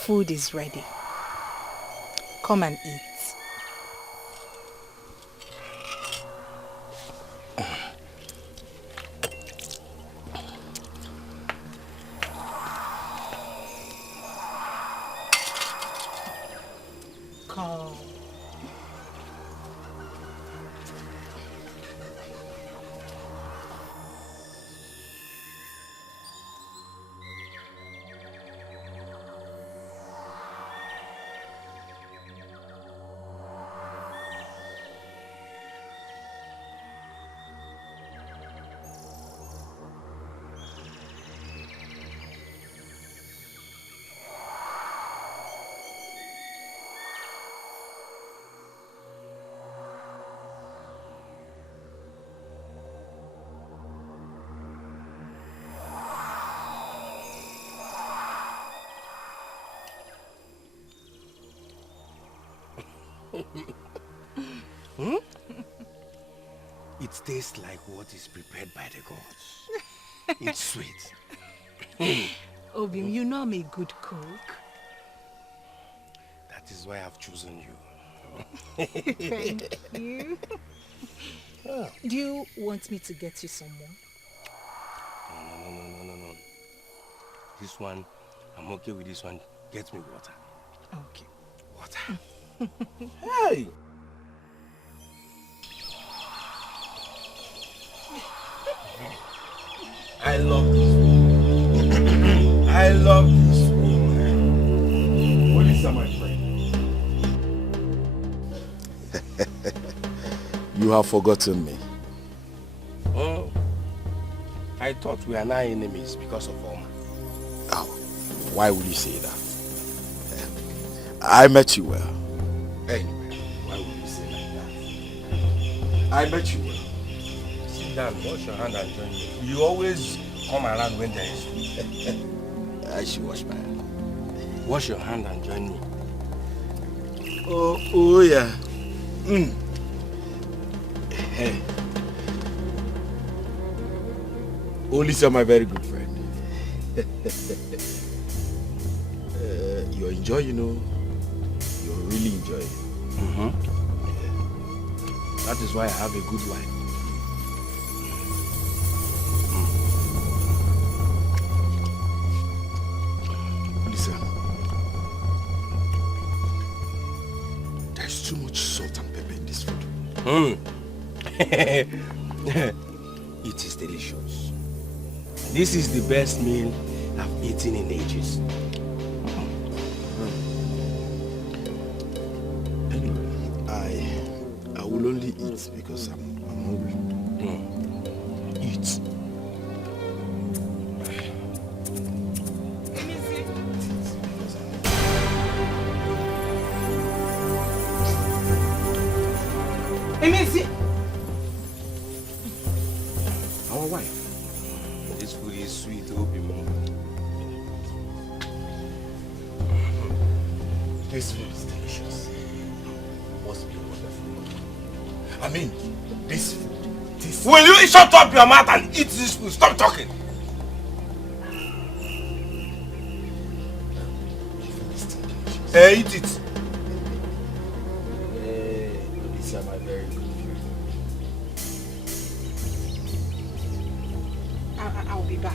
Food is ready. Come and eat. Come. Hmm? It tastes like what is prepared by the gods. It's sweet. Obim, you know I'm a good cook. That is why I've chosen you. Thank you. Oh. Do you want me to get you some more? No. This one, I'm okay with this one. Get me water. Okay. Water. Hey! I love this. You have forgotten me. Oh. I thought we are now enemies because of Oma. Oh, why would you say that? I met you well. Anyway, why would you say like that? I met you well. Sit down, wash your hand and join me. You always come around when there is food. I should wash my hand. Wash your hand and join me. Oh yeah. Hey. Olisa, my very good friend. You enjoy, you know. You really enjoy it. That is why I have a good wife. Listen, there's too much salt and pepper in this food. It is delicious. This is the best meal I've eaten in ages. Anyway, I will only eat because I'm hungry. Eat. Emezi! Our wife. This food is sweet, Obi. This food is delicious. Must be wonderful. I mean, this food. Will you shut up your mouth and eat this food? Stop talking. Eat it. These are my very good friend. I'll be back.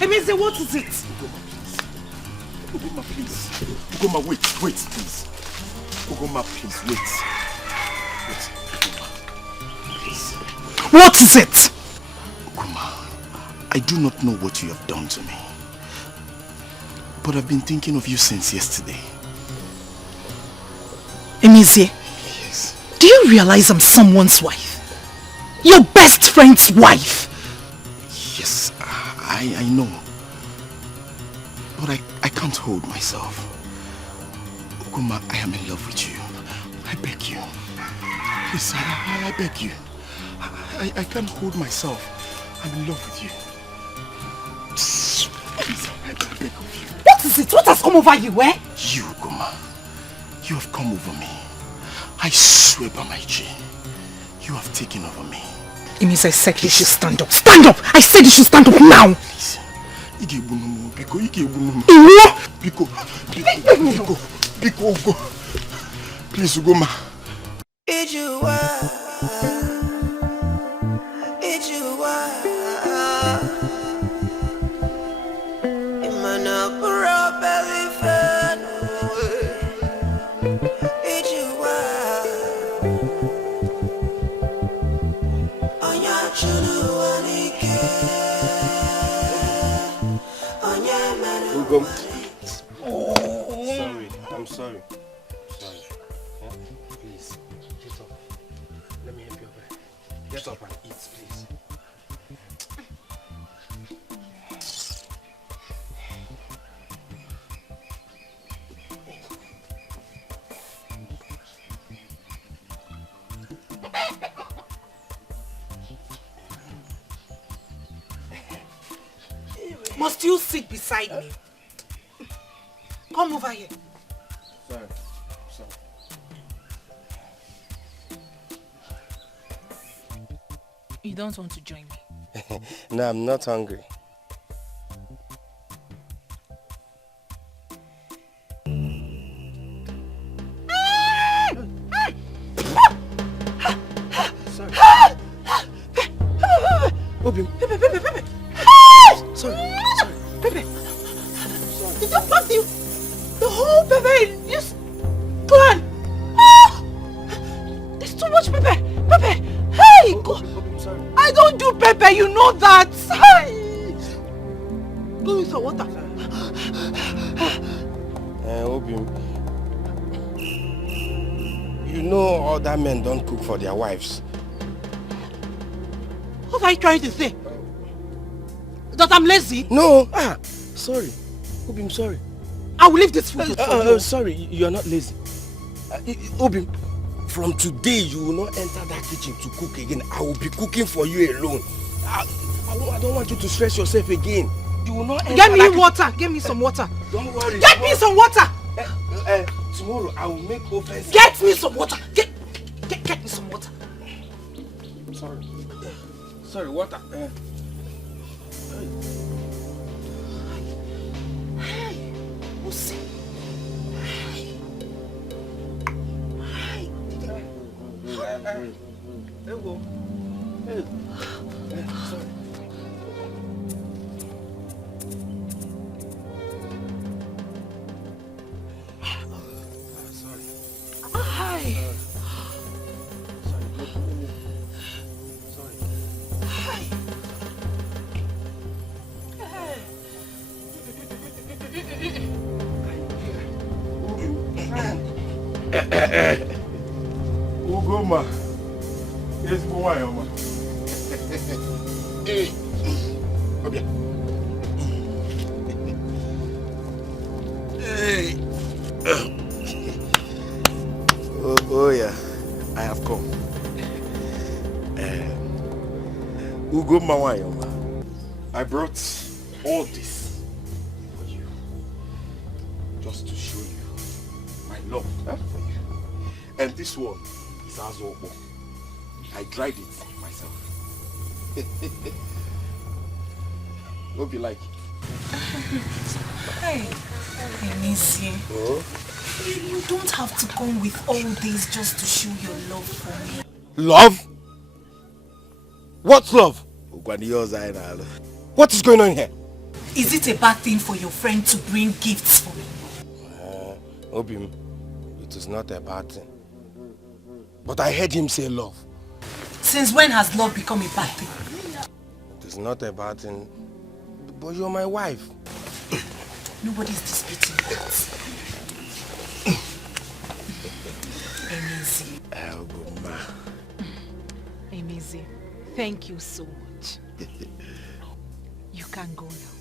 Emezi, what is it? Ugoma, please. Ugoma, wait, please. Ugoma, please, wait. Ugoma, please. What is it? Ugoma, I do not know what you have done to me. But I've been thinking of you since yesterday. Emezi, Yes. do you realize I'm someone's wife? Your best friend's wife. Yes, I know. But I can't hold myself. Ugoma, I am in love with you. I beg you. Please, I beg you. I can't hold myself. I'm in love with you. Please, I beg of you. What is it? What has come over you, eh? You, Ugoma. You have come over me. I swear by my G. You have taken over me. Emezi, I said you should stand up. Stand up! I said you should stand up now! Please. Biko, Ugo. Please, Ugoma. Sorry, I'm sorry. Sorry. Yeah? Please, get up. Let me help you over. Get up and eat, please. Must you sit beside me? Come over here. Sorry. You don't want to join me? No, I'm not hungry. Sorry. Obi. Pepe. Sorry. Pepe. Did you pack the whole Pepe in this clan? It's too much, Pepe. better men don't cook for their wives. What are you trying to say? That I'm lazy? No, sorry. Obim, sorry. I will leave this food for you. Sorry, you are not lazy. Obim, from today you will not enter that kitchen to cook again. I will be cooking for you alone. I don't want you to stress yourself again. You will not enter. Get me water. Get me some water. Don't worry. Get me some water. Tomorrow I will make offense. Get me some water. Get me some water. Sorry, water. We'll see. Sorry. Ugoma, yes, Mama. Oh yeah, I have come. Ugoma, I brought all this for you, just to show you my love for you. And this one is Azobo. I dried it myself. Hope you like it. Hey, Nisi. Oh? You don't have to come with all this just to show your love for me. Love? What's love? What is going on here? Is it a bad thing for your friend to bring gifts for me? Obim, it is not a bad thing. But I heard him say love. Since when has love become a bad thing? It is not a bad thing, but you're my wife. Nobody's disputing that. Amazing. Amazing. Thank you so much. You can go now.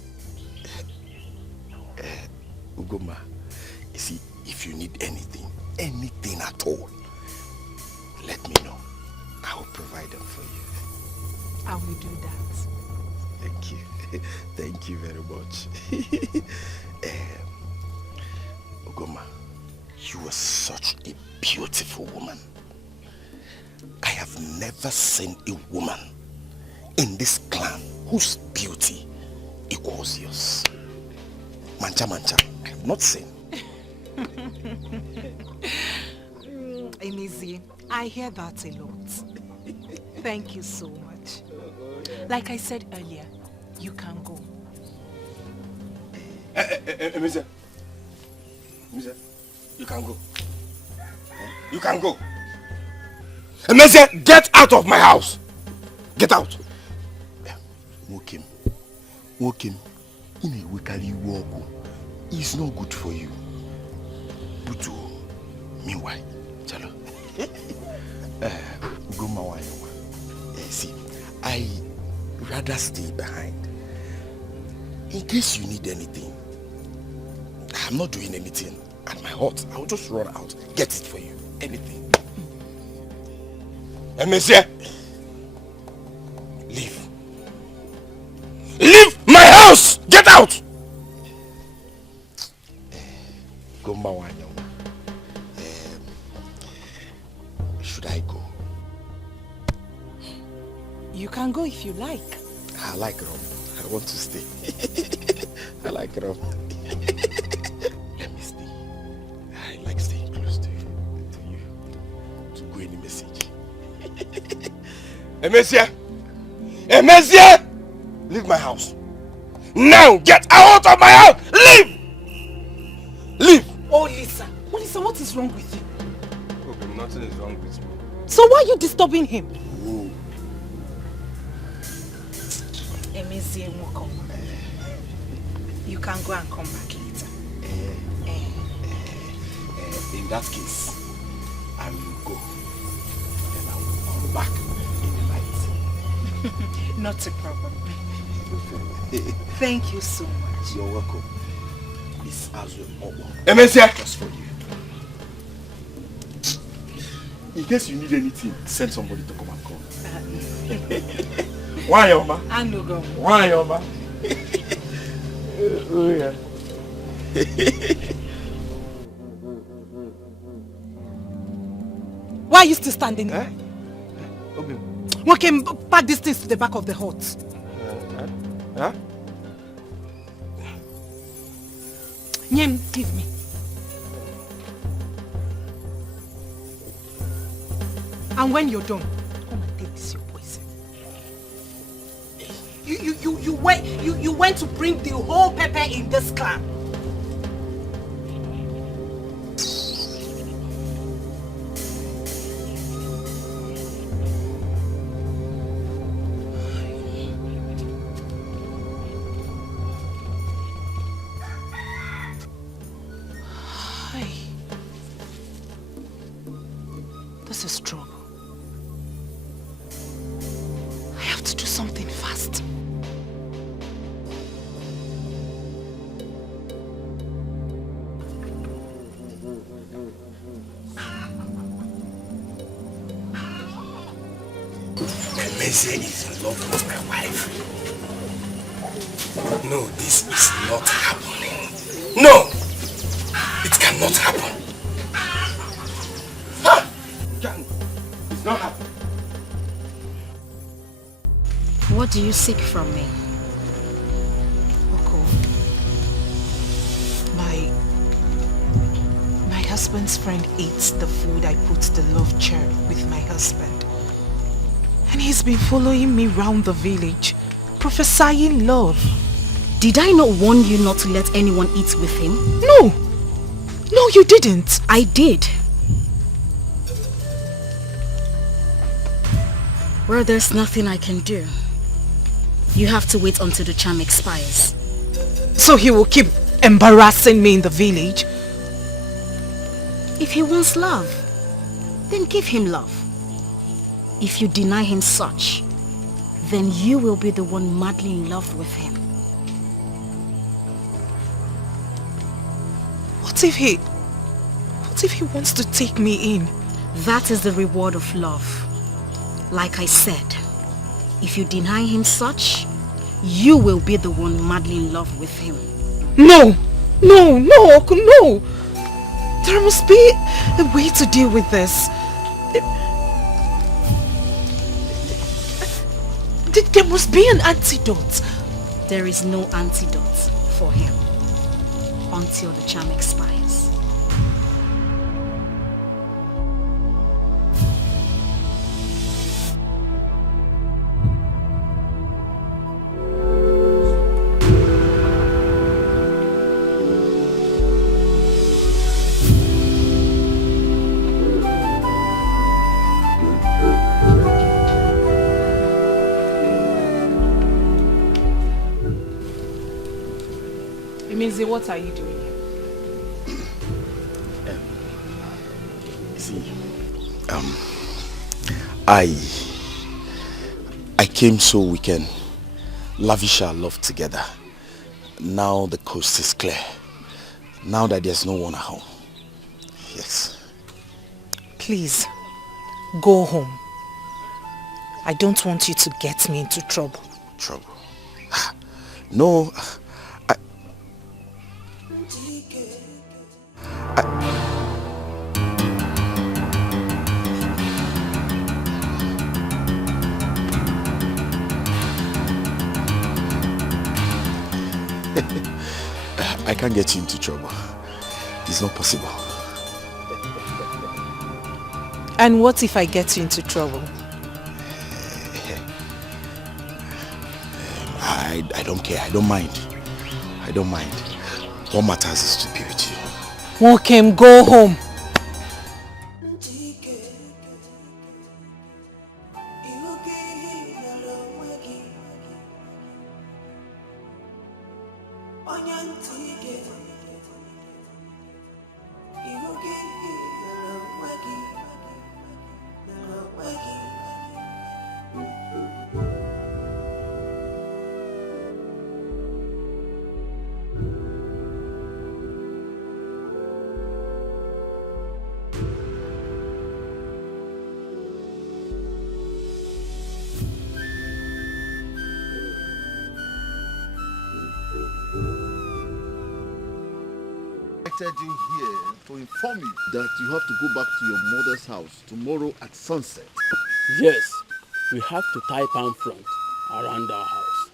Ugoma, you see, if you need anything at all, let me know. I will provide them for you. I will do that. Thank you. Thank you very much. Ugoma, you are such a beautiful woman. I have never seen a woman in this clan whose beauty equals yours. Mancha, I have not seen. Emizi, I hear that a lot. Thank you so much. Like I said earlier, you can go. Emizi, you can go. You can go. Emizi, get out of my house. Get out. Walk him. In a weekly walk. It's not good for you. But meanwhile, Chalo. See, I rather stay behind. In case you need anything. I'm not doing anything at my hut. I'll just run out, get it for you. Anything. And monsieur, leave. Leave my house! Get out! Should I go? You can go if you like. I like rum. I want to stay. I like rum. Let me stay. I like staying close to you. To go any message. Hey, monsieur! Leave my house. Now get out of my house! Leave! Leave! Oh, Lisa, what is wrong with you? Okay, nothing is wrong with me. So why are you disturbing him? Oh. Emizi, you can go and come back later. In that case, I will go. back in the light. Not a problem. Thank you so much. You're welcome. It's Azul Obo. Emesia! Just for you. In case you need anything, send somebody to come and call. Why, Oma? I know, go. Why, Oma? Oh, yeah. Why are you still standing there? Okay. Okay, pack these things to the back of the hut. Huh? Nyem, give me. And when you're done, come and take this your poison. You went to bring the whole pepper in this clan. This is trouble. I have to do something fast. Emeze is in love with my wife. No, this is not happening. No! It cannot happen. It's not happening. What do you seek from me? Oko, my husband's friend eats the food I put the love charm with my husband. And he's been following me round the village, prophesying love. Did I not warn you not to let anyone eat with him? No! No, you didn't. I did. Well, there's nothing I can do. You have to wait until the charm expires. So he will keep embarrassing me in the village? If he wants love, then give him love. If you deny him such, then you will be the one madly in love with him. What if he wants to take me in? That is the reward of love. Like I said, if you deny him such, you will be the one madly in love with him. No! No, no, Oku, no! There must be a way to deal with this. There must be an antidote. There is no antidote for him until the charm expires. Minzi, what are you doing here? I came so we can lavish our love together. Now the coast is clear. Now that there's no one at home. Yes. Please, go home. I don't want you to get me into trouble. Trouble? No. I can't get you into trouble. It's not possible. And what if I get you into trouble? I don't care. I don't mind. I don't mind. What matters is to be with you. Mokem, go home. invited you here to inform you that you have to go back to your mother's house tomorrow at sunset. Yes, we have to tie palm front around our house.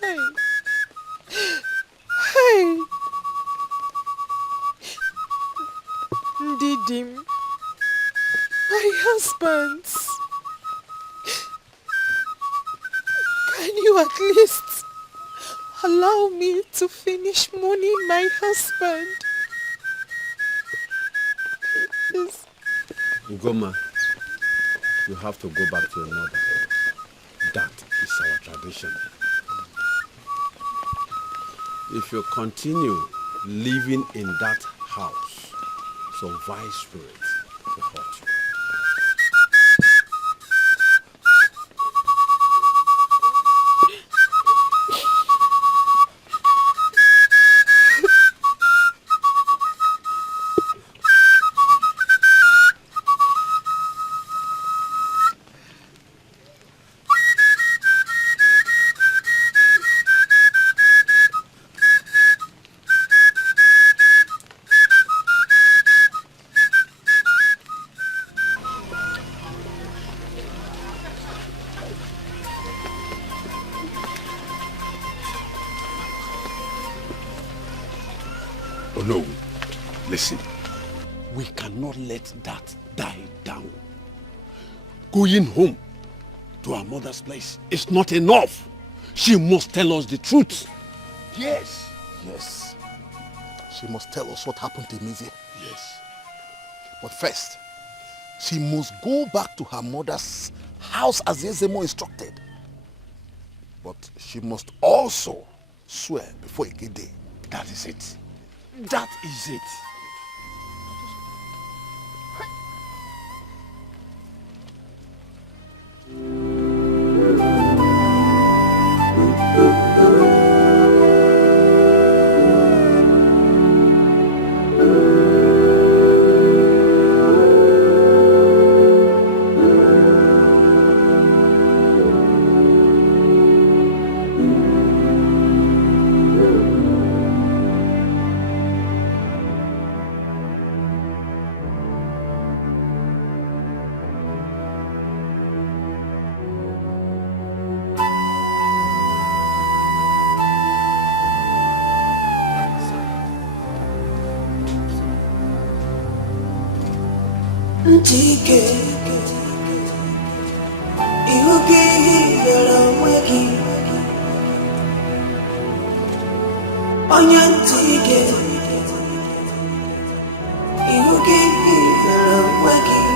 Hey. Hey. Ndidim. My husbands. Can you at least allow me to finish mourning my husband? Please. Ugoma, you have to go back to your mother. That is our tradition. If you continue living in that house, some vile spirits will hurt you. Oh no, listen, we cannot let that die down. Going home to our mother's place is not enough. She must tell us the truth. Yes. Yes. She must tell us what happened to Mizi. Yes. But first, she must go back to her mother's house as Ezemo instructed. But she must also swear before Ikede. That is it. That is it. Dikeh, you give your waking. Onion Dikeh, you give your waking.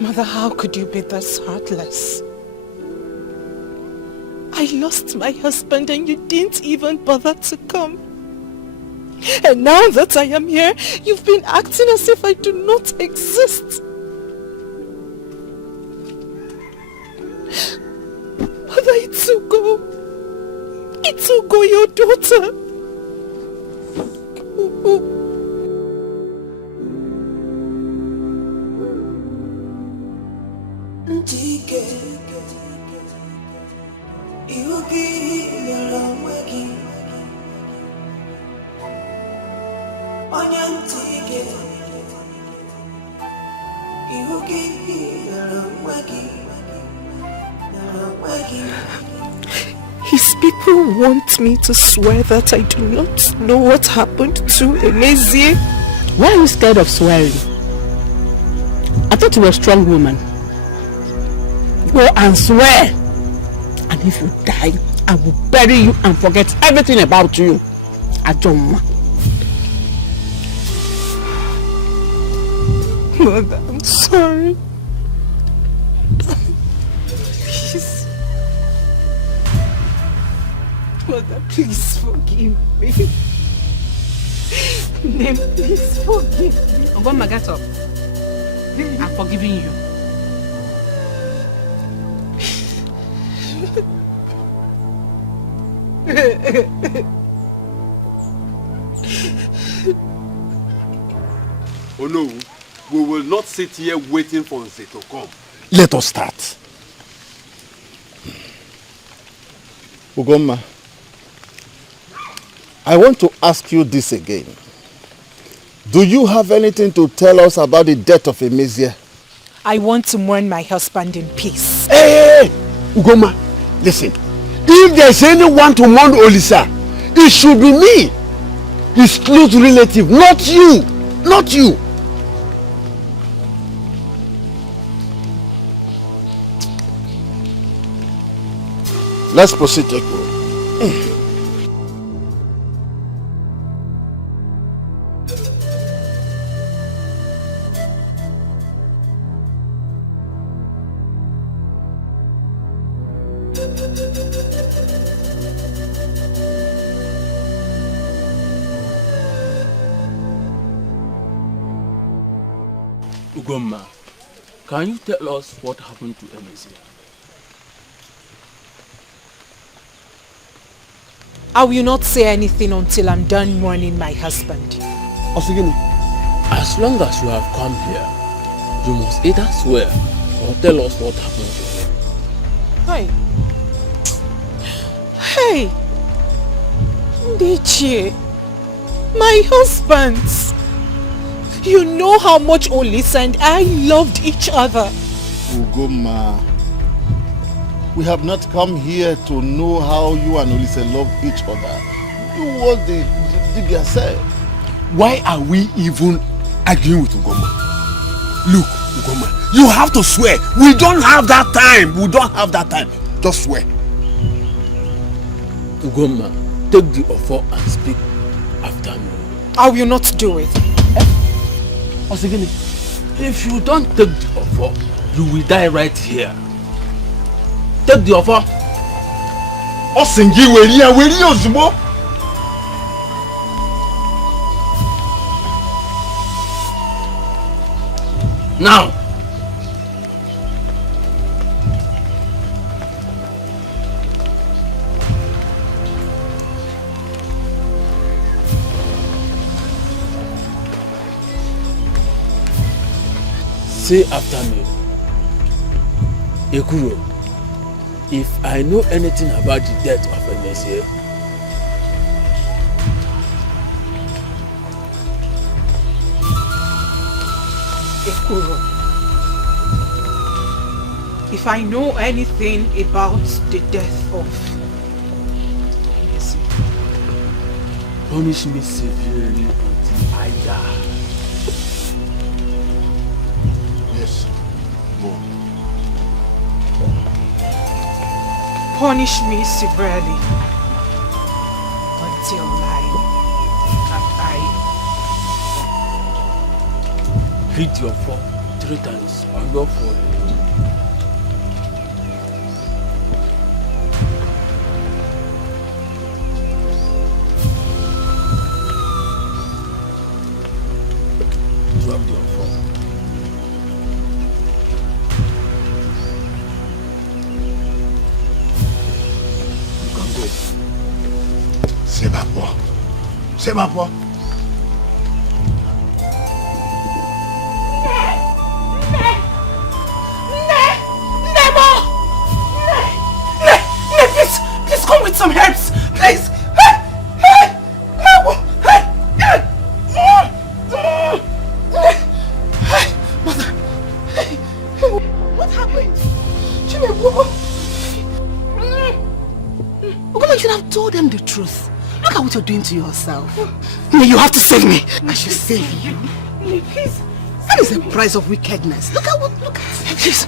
Mother, how could you be this heartless? I lost my husband and you didn't even bother to come. And now that I am here, you've been acting as if I do not exist. Mother, Itsugo, your daughter. His people want me to swear that I do not know what happened to Emezie. Why are you scared of swearing? I thought you were a strong woman. Go and swear. And if you die, I will bury you and forget everything about you. Ajoma. Mother, I'm sorry. Please. Mother, please forgive me. Name, please forgive me. Ogoma, get up. I'm forgiving you. Oh no, we will not sit here waiting for Nze to come. Let us start. Ugoma, I want to ask you this again. Do you have anything to tell us about the death of Emezie? I want to mourn my husband in peace. Hey! Ugoma, listen. If there's anyone to mourn Olisa, it should be me. His close relative, not you. Not you. Let's proceed, Ekpo. Ugoma, can you tell us what happened to Emezie? I will not say anything until I'm done mourning my husband. Osigini. As long as you have come here, you must either swear or tell us what happened to him. Hey! Dikeh, my husband! You know how much Olisa and I loved each other. Ugoma, we have not come here to know how you and Olisa love each other. Do what the Dikeh said. Why are we even arguing with Ugoma? Look, Ugoma, you have to swear. We don't have that time. We don't have that time. Just swear. Ugoma, take the offer and speak after me. I will not do it. Osigini, if you don't take the offer, you will die right here. Take the offer. Osingi, where you Zumo? Now. Say after me. Ekuro, if I know anything about the death of Emezie, Ekuro, if I know anything about the death of Emezie, punish me severely until I die. Yes. Go. punish me severely until I hit your foot 3 times on your forehead. Drop your foot. You can go. C'est ma voix. C'est ma voix. need some herbs, please. Mother, what happened? Ogoma, you should have told them the truth. Look at what you're doing to yourself. You have to save me. I should save you. Please. That is the price of wickedness. Look at. Please,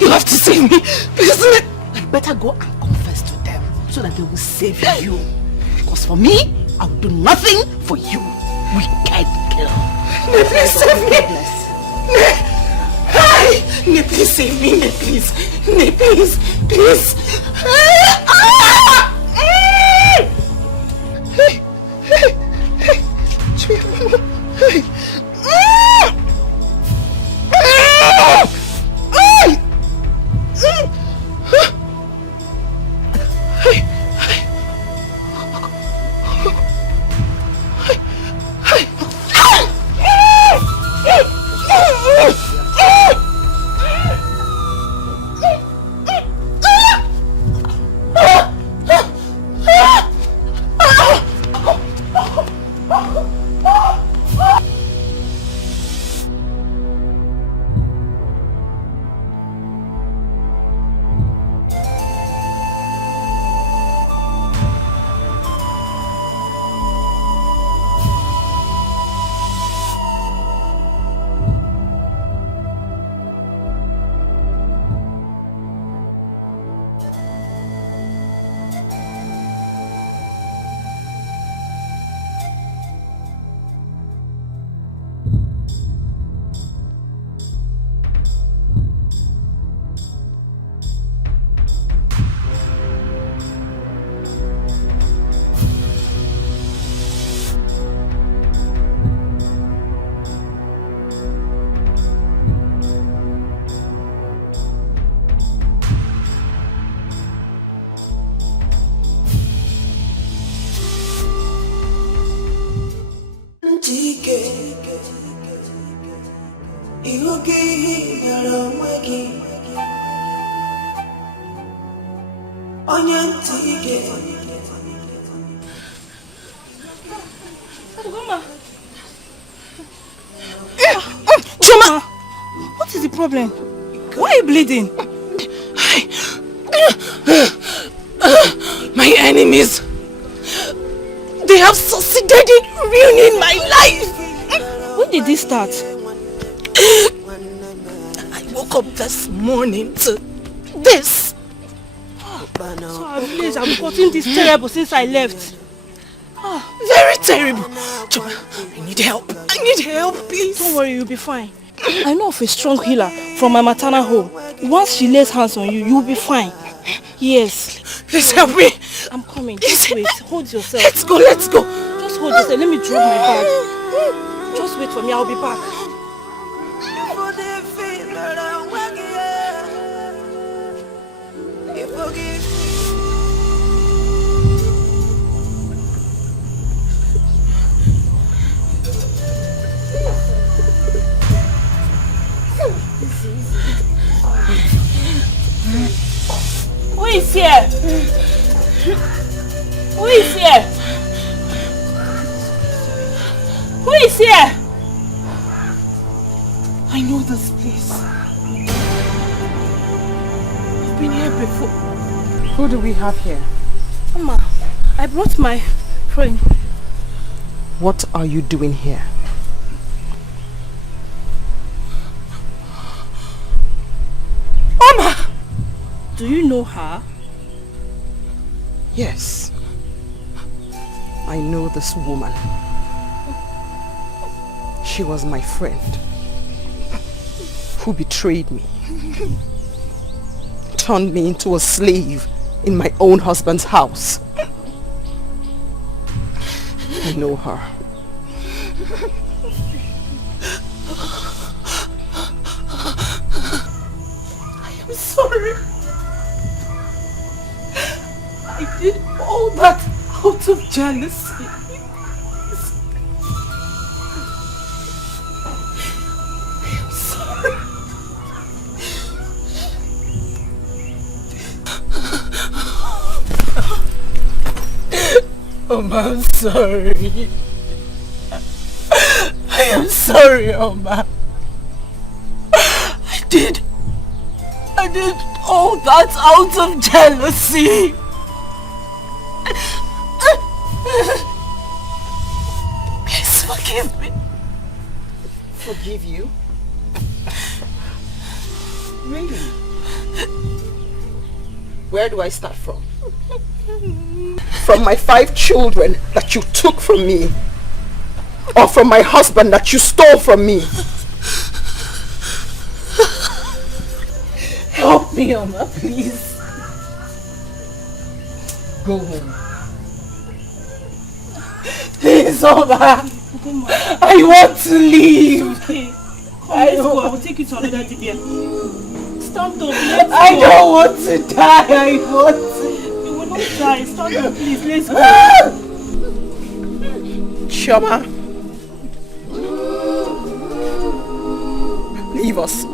you have to save me. Please. I better go and confess to them so that they will save you. Because for me, I will do nothing for you, wicked girl. Please save me. Please save me. Please. Chuma! What is the problem? Why are you bleeding? My enemies, they have succeeded in ruining my life. When did this start? I woke up this morning to this. So please, I've gotten this terrible since I left. Very terrible. Chuma, I need help, please. Don't worry, you'll be fine. I know of a strong healer from my maternal home. Once she lays hands on you, you'll be fine. Yes. Please help me. I'm coming. Just wait. Hold yourself. Let's go. Just hold yourself. Let me drop my bag. Just wait for me. I'll be back. Who is here? Who is here? Who is here? I know this place. I've been here before. Who do we have here? Mama, I brought my friend. What are you doing here? Mama! Do you know her? Yes. I know this woman. She was my friend who betrayed me, turned me into a slave in my own husband's house. I know her. I am sorry. I did all that out of jealousy. I am sorry. Oma, I'm sorry. I am sorry, Oma. I did all that out of jealousy. Please forgive me. Forgive you? Really? Where do I start from? From my 5 children that you took from me? Or from my husband that you stole from me? Help me, Oma, please. Go home. Please, Oma. I want to leave. Okay. Let's go. I will take you to another Dikeh. Stand up. Let's go. I don't want to die. I want to. You will not die. Stand up, please. Let's go. Chioma. Leave us.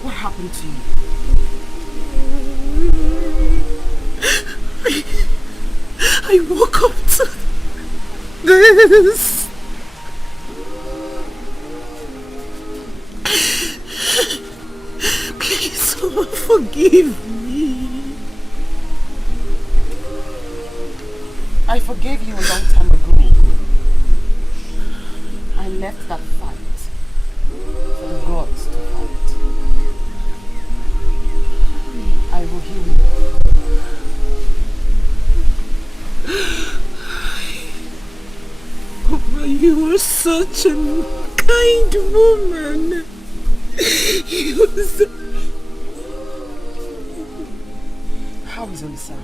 What happened to you? I woke up to this. Please, Oma, forgive me. I forgave you a long time ago. I left that fight for the gods to fight. I will heal you. Oma, you are such a kind woman. You are so... How is Olisa?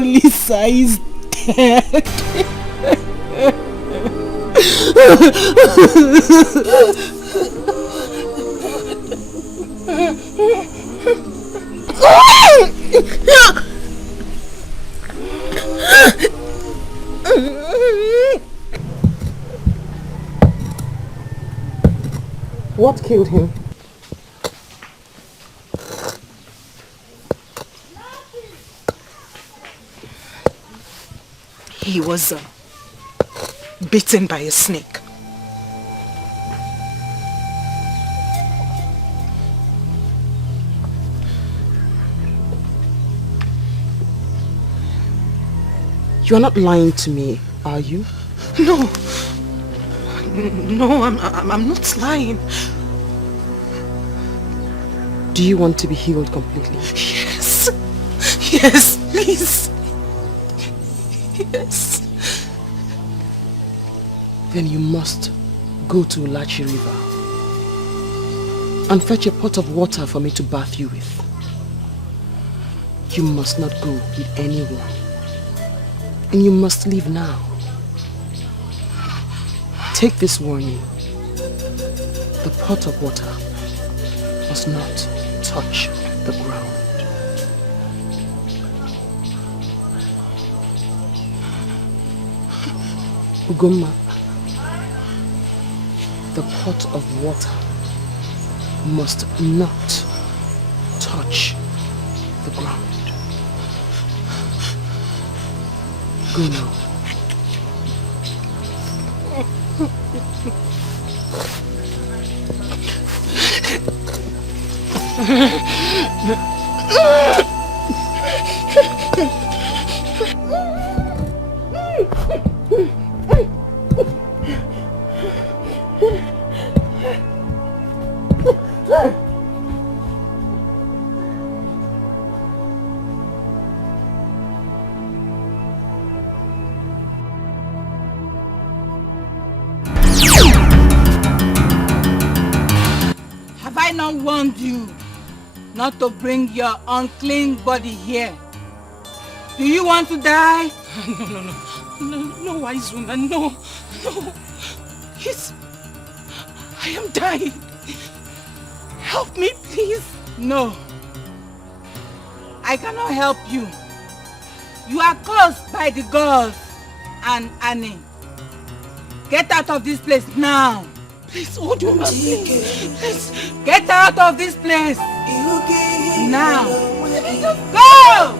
Lisa is dead. What killed him? He was bitten by a snake. You are not lying to me, are you? No. No, I'm not lying. Do you want to be healed completely? Yes. Yes, please. Yes. Then you must go to Ulachi River and fetch a pot of water for me to bath you with. You must not go with anyone. And you must leave now. Take this warning. The pot of water must not touch the ground. Ugomma, the pot of water must not touch the ground. Go now. Have I not warned you? not to bring your unclean body here. Do you want to die? No, wise woman, no. I am dying. Help me, please. No. I cannot help you. You are cursed by the gods and Annie. Get out of this place now. Please, old woman, please. Get out of this place. Now. Go!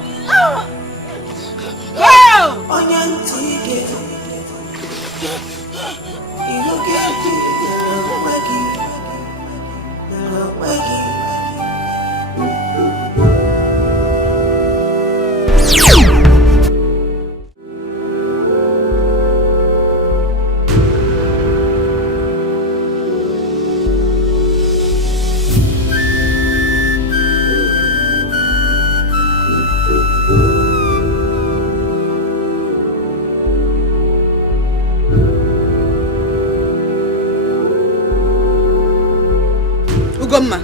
Ugomma,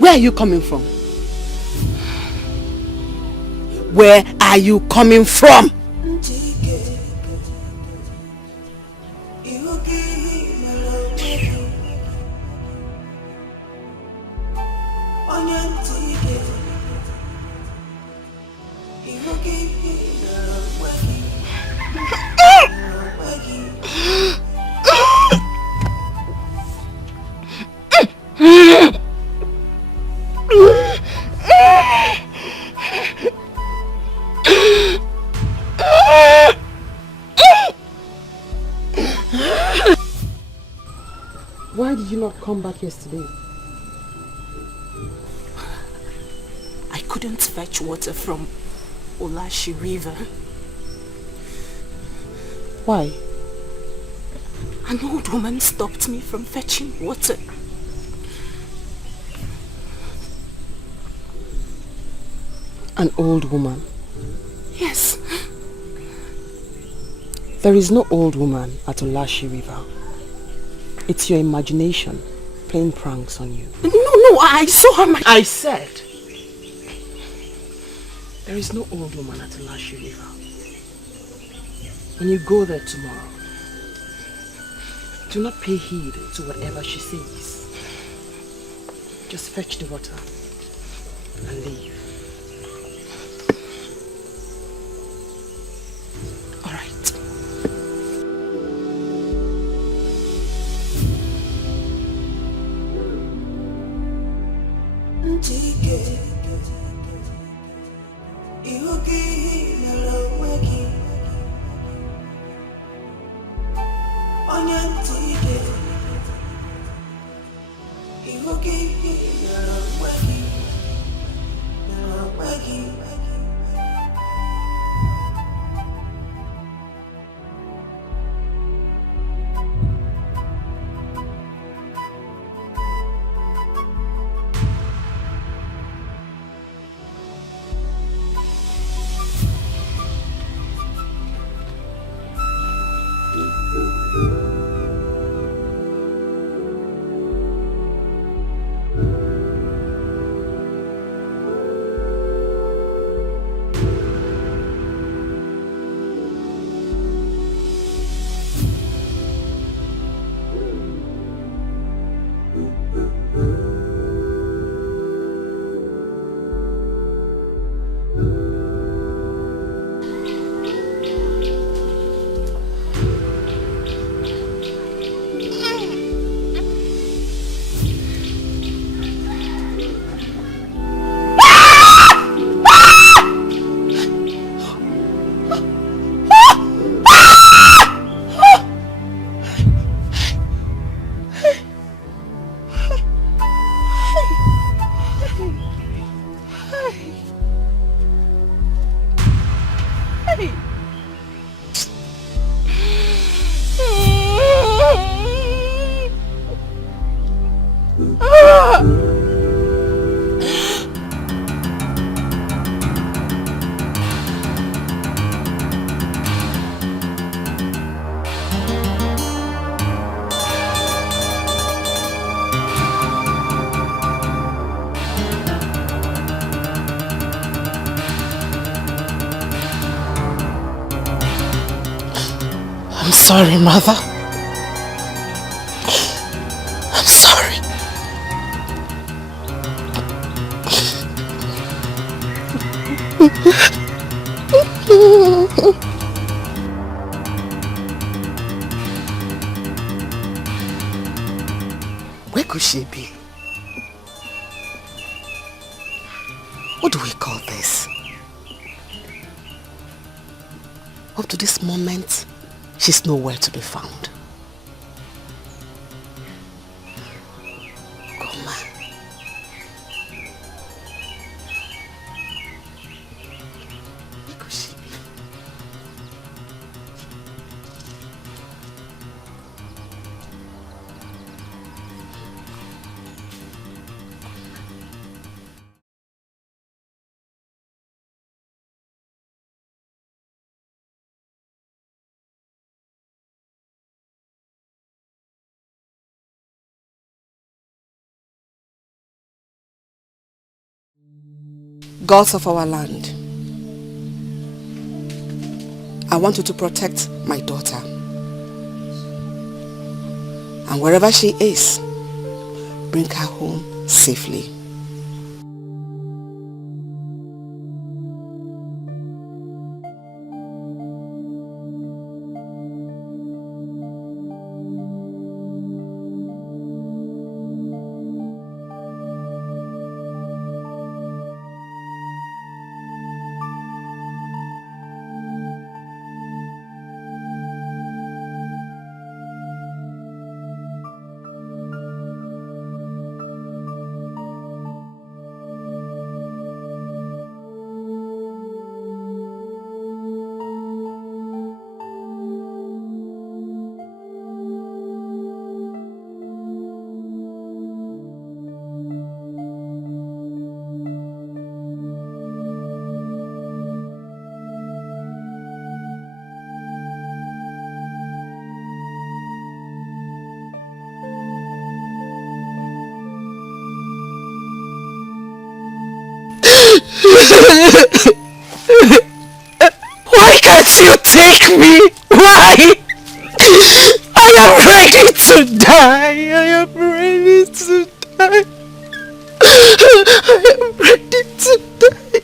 where are you coming from? Where are you coming from? Why did you not come back yesterday? I couldn't fetch water from Olashi River. Why? An old woman stopped me from fetching water. An old woman? Yes. There is no old woman at Olashi River. It's your imagination playing pranks on you. No, I saw her. I said there is no old woman at Olashi River. When you go there tomorrow, do not pay heed to whatever she says. Just fetch the water and leave. All right. sorry, Mother. I'm sorry. Where could she be? What do we call this? Up to this moment, she's nowhere to be found. Goma. Where could she be? Gods of our land, I want you to protect my daughter. And wherever she is, bring her home safely. Why can't you take me? Why? I am ready to die. I am ready to die. I am ready to die.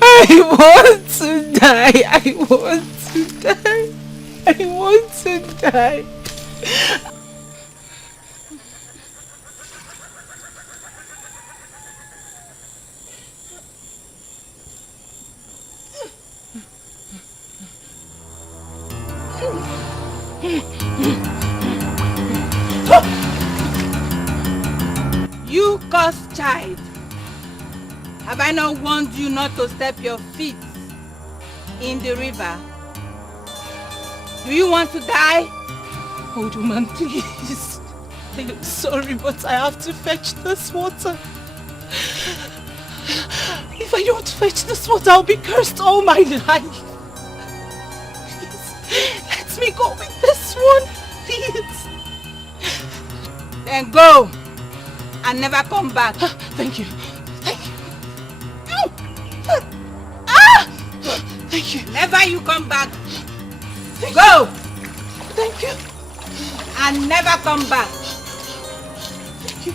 I want to die. I want to die. I want to die. You cursed child. Have I not warned you not to step your feet in the river? Do you want to die? Old woman, please. I am sorry, but I have to fetch this water. If I don't fetch this water, I'll be cursed all my life. Please, let me go with this one, please. Then go and never come back. Thank you. Thank you. Thank you. Never you come back. Go. Thank you. And never come back. Thank you.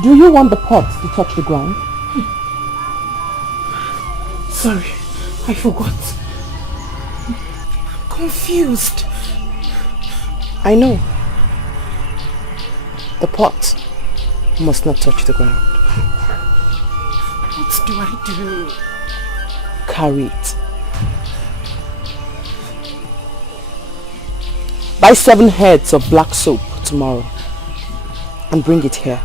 Do you want the pot to touch the ground? Sorry, I forgot. I'm confused. I know. The pot must not touch the ground. What do I do? Carry it. Buy 7 heads of black soap tomorrow and bring it here.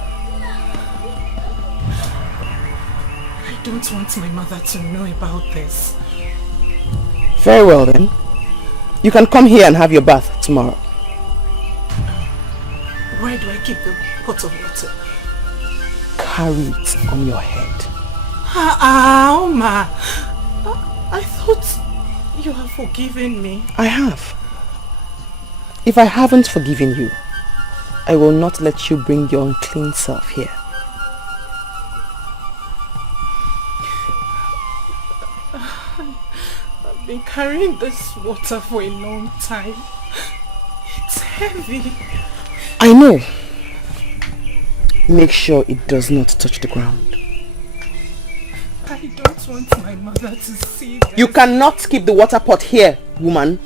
I don't want my mother to know about this. Very well then. You can come here and have your bath tomorrow. do I keep the pot of water? Carry it on your head. Oma. I thought you have forgiven me. I have. If I haven't forgiven you, I will not let you bring your unclean self here. I've been carrying this water for a long time. It's heavy. I know. Make sure it does not touch the ground. I don't want my mother to see this. You cannot keep the water pot here, woman.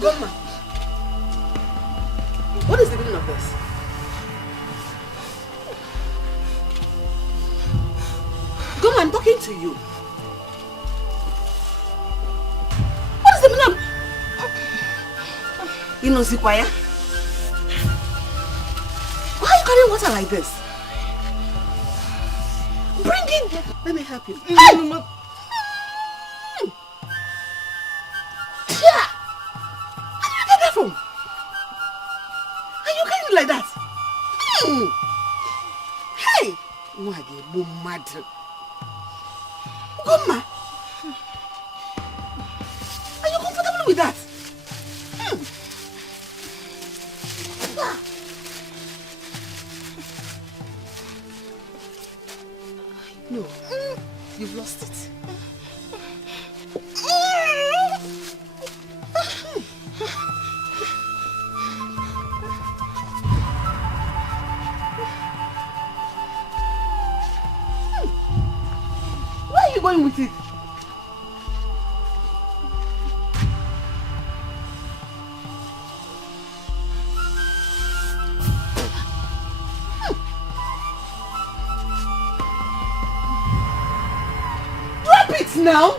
Grandma, what is the meaning of this? Grandma, I'm talking to you. What is the meaning of... You know, Zikwaya? Why are you carrying water like this? Bring it! Let me help you. Hey! Like that. Hey! Mad. Grandma, are you comfortable with that? No, you've lost it. Going with it. Drop it now.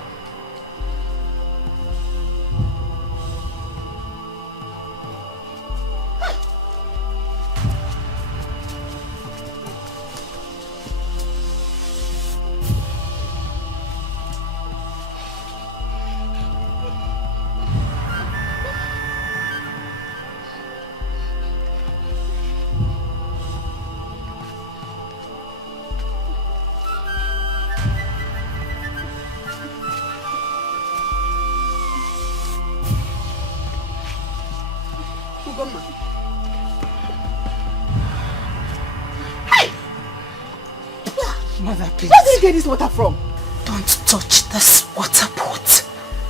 Mother, please. Where did you get this water from? Don't touch this water pot.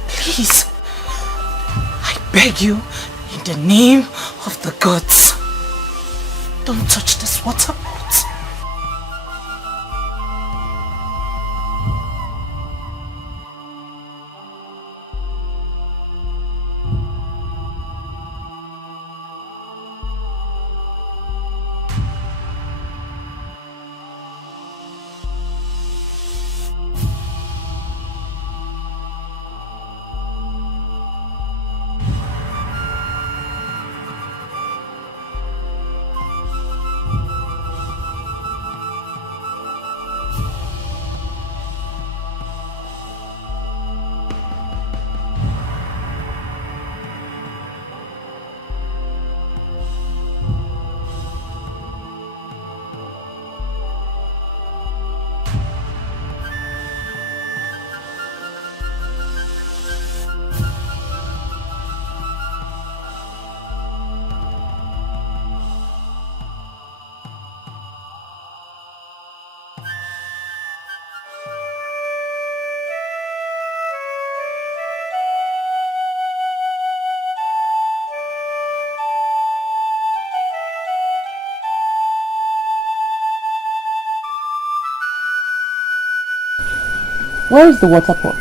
Please. I beg you, in the name of the gods. Don't touch this water pot. Where is the water pot?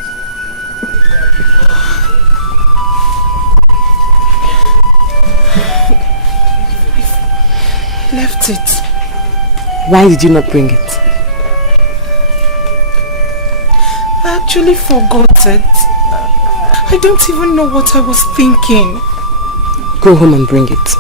Left it. Why did you not bring it? I actually forgot it. I don't even know what I was thinking. Go home and bring it.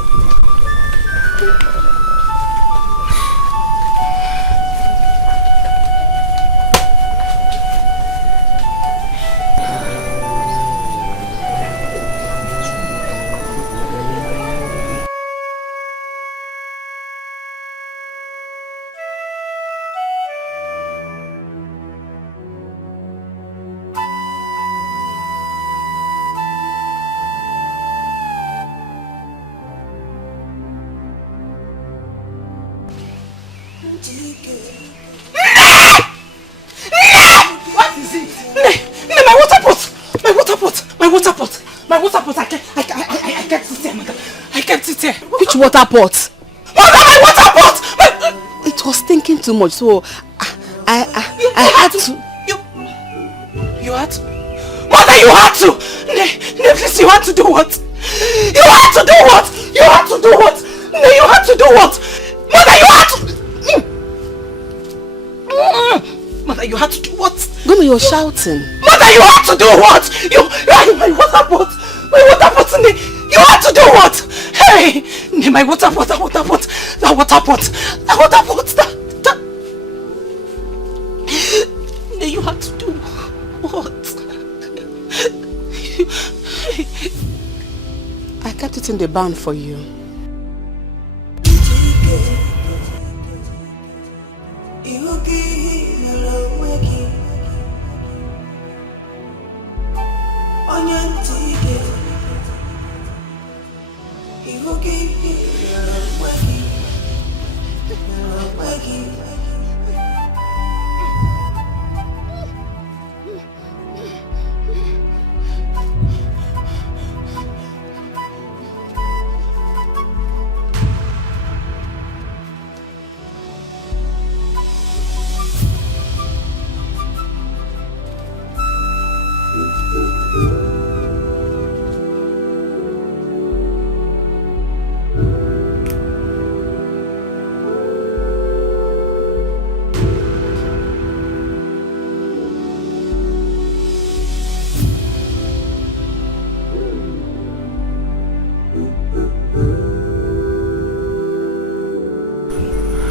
Water pot. Mother, my water pot! It was thinking too much, so I had to. You had to? Mother, you had to! Please, you had to do what? You had to do what? You had to do what? You had to do what? Mother, you had to... Mother, you had to do what? Goma, you're shouting. Mother, you had to do what? My water pot! My water pot! You had to do what? Hey! My water pot, that water pot! You had to do what? I kept it in the barn for you.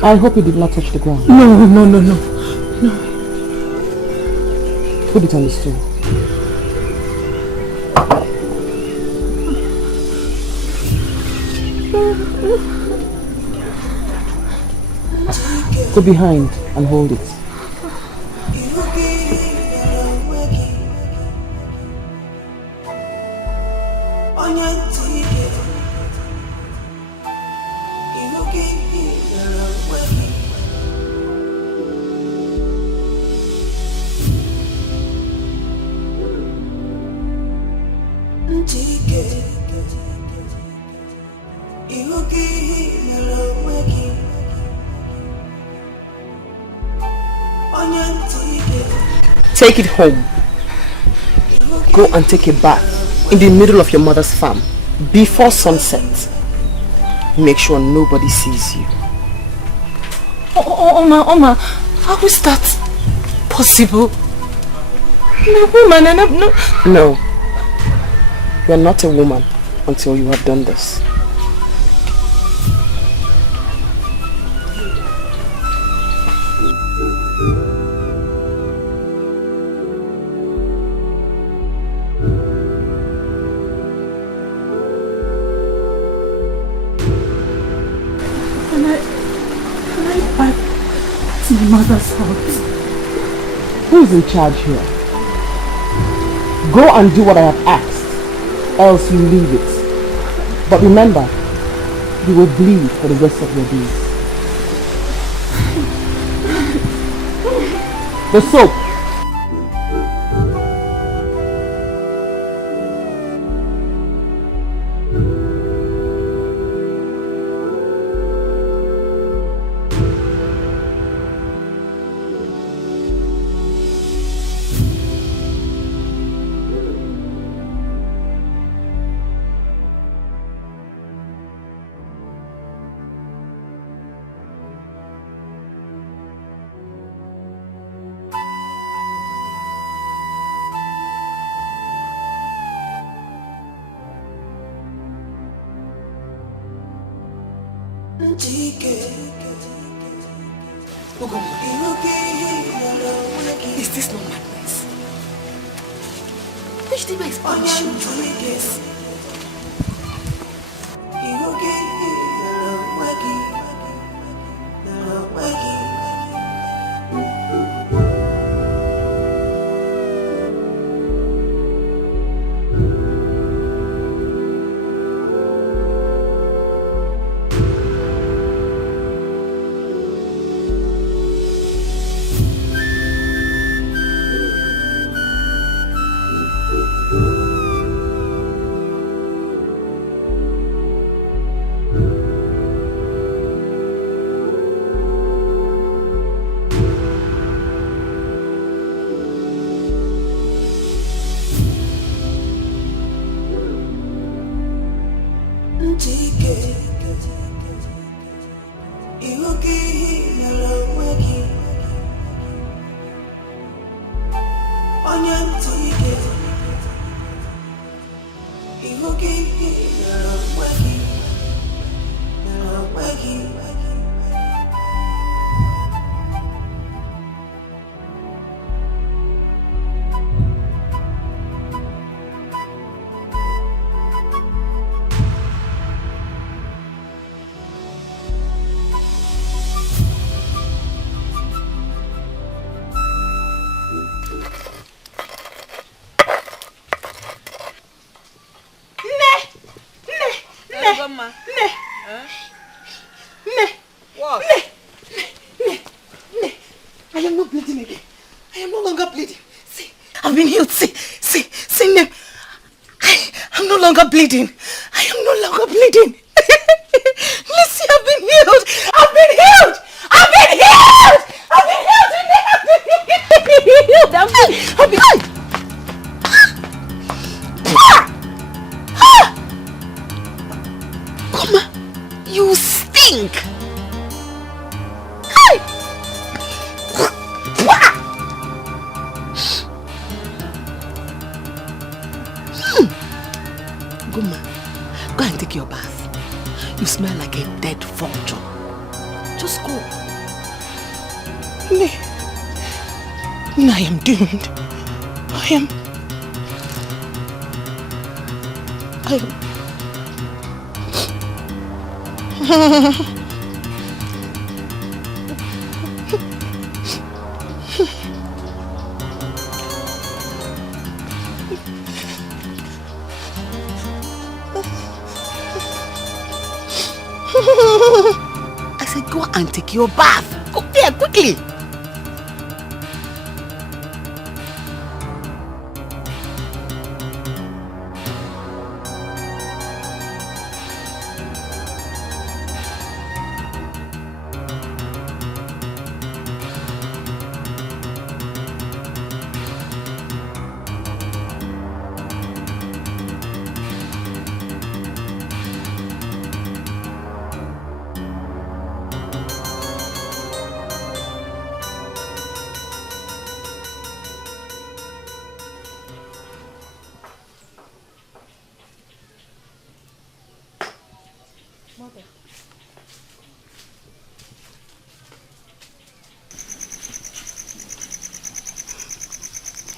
I hope you did not touch the ground. No. Put it on the stool. Go behind and hold it. Take it home. Go and take a bath in the middle of your mother's farm before sunset. Make sure nobody sees you. Oma, how is that possible? I'm a woman and I'm not... No. You are not a woman until you have done this. My mother's house. Who's in charge here? Go and do what I have asked, else you leave it. But remember, you will bleed for the rest of your days. The soap. Is this not madness? Which Dima is punishing you like this? I am not bleeding again. I am no longer bleeding. See, I've been healed. See, I'm no longer bleeding. I am no longer bleeding. Listen, I've been healed. I've been healed. I've been healed. I've been healed. I've been healed. Come on, you stink. Go and take your bath. You smell like a dead vulture. Just go. I am doomed. I am... I said go and take your bath. Go there quickly.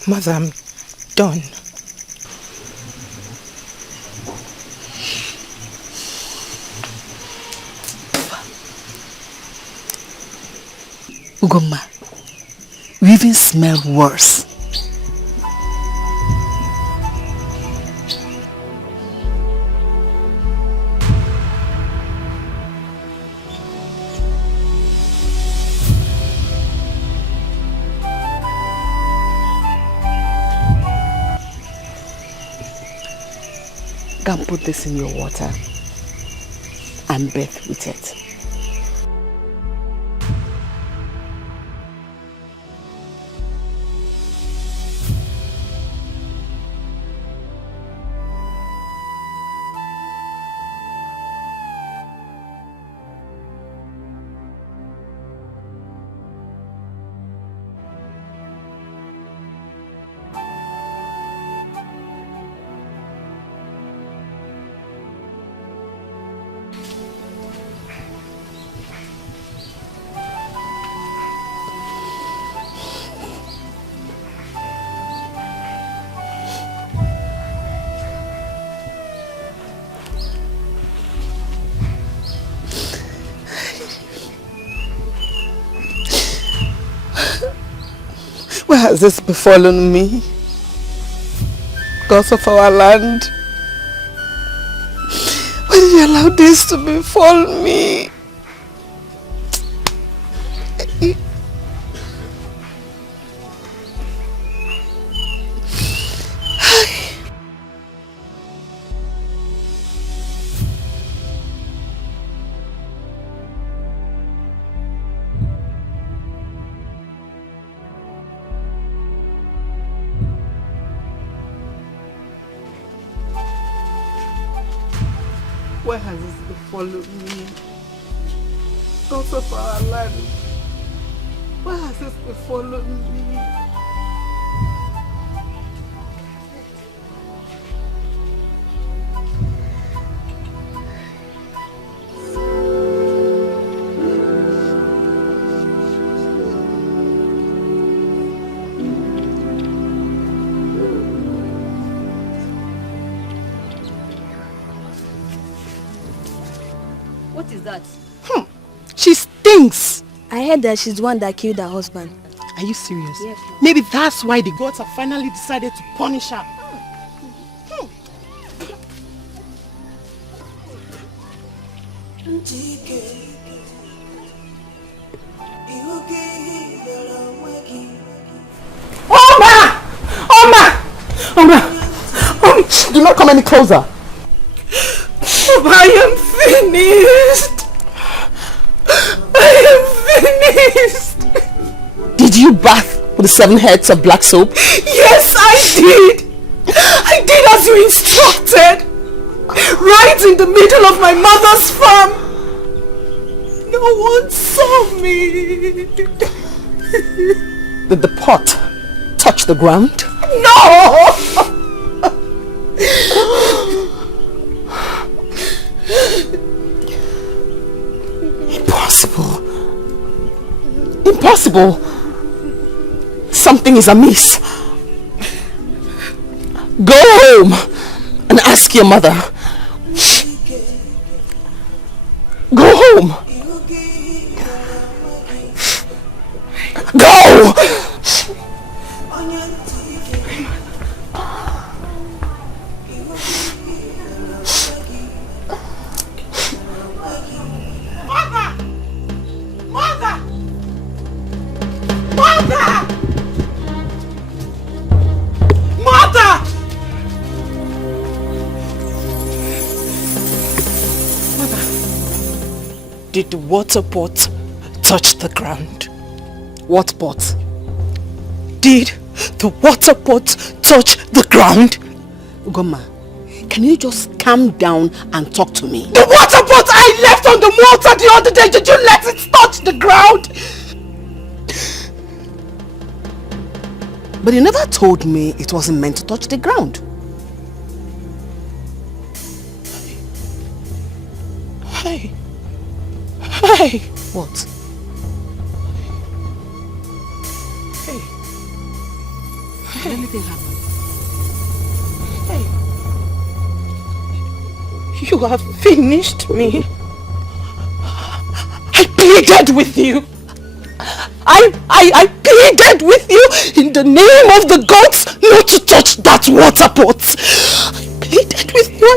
Mother, I'm done. Ugoma, we even smell worse. Go and put this in your water and bathe with it. Why has this befallen me? Gods of our land, why did you allow this to befall me? Why has this befallen me? Gods of our land, why has this befallen me? What is that? She stinks! I heard that she's the one that killed her husband. Are you serious? Yes. Maybe that's why the gods have finally decided to punish her. Oma! Oma! Oma! Do not come any closer. I am finished. I am finished. Did you bath with the 7 heads of black soap? Yes, I did. I did as you instructed. Right in the middle of my mother's farm. No one saw me. Did the pot touch the ground? No! Impossible. Impossible. Something is amiss. Go home and ask your mother. Go home. Go! Did the water pot touch the ground? What pot? Did the water pot touch the ground? Ugoma, can you just calm down and talk to me? The water pot I left on the water the other day, did you let it touch the ground? But you never told me it wasn't meant to touch the ground. Hey. Hey. What? Hey. Did anything happen? Hey. You have finished me. I pleaded with you. I pleaded with you in the name of the gods not to touch that water pot. I pleaded with you.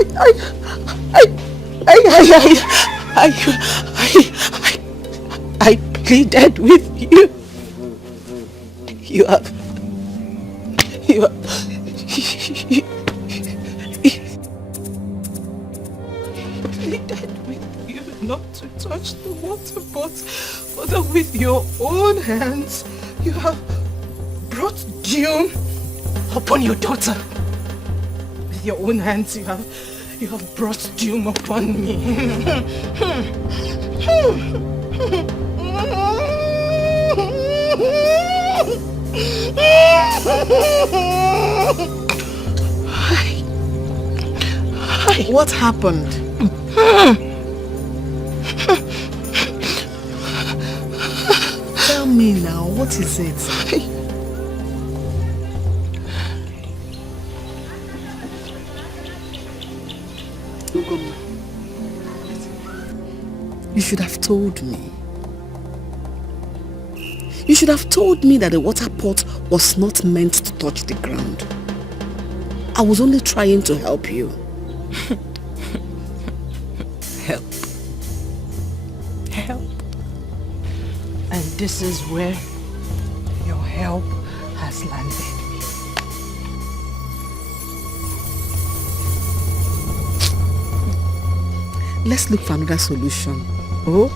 I pleaded with you. You have pleaded with you not to touch the water pot, but with your own hands you have brought doom upon your daughter. With your own hands you have brought doom upon me. What happened? Tell me now, what is it? You should have told me. You should have told me that the water pot was not meant to touch the ground. I was only trying to help you. Help. Help. And this is where your help has landed. Let's look for another solution. Oh?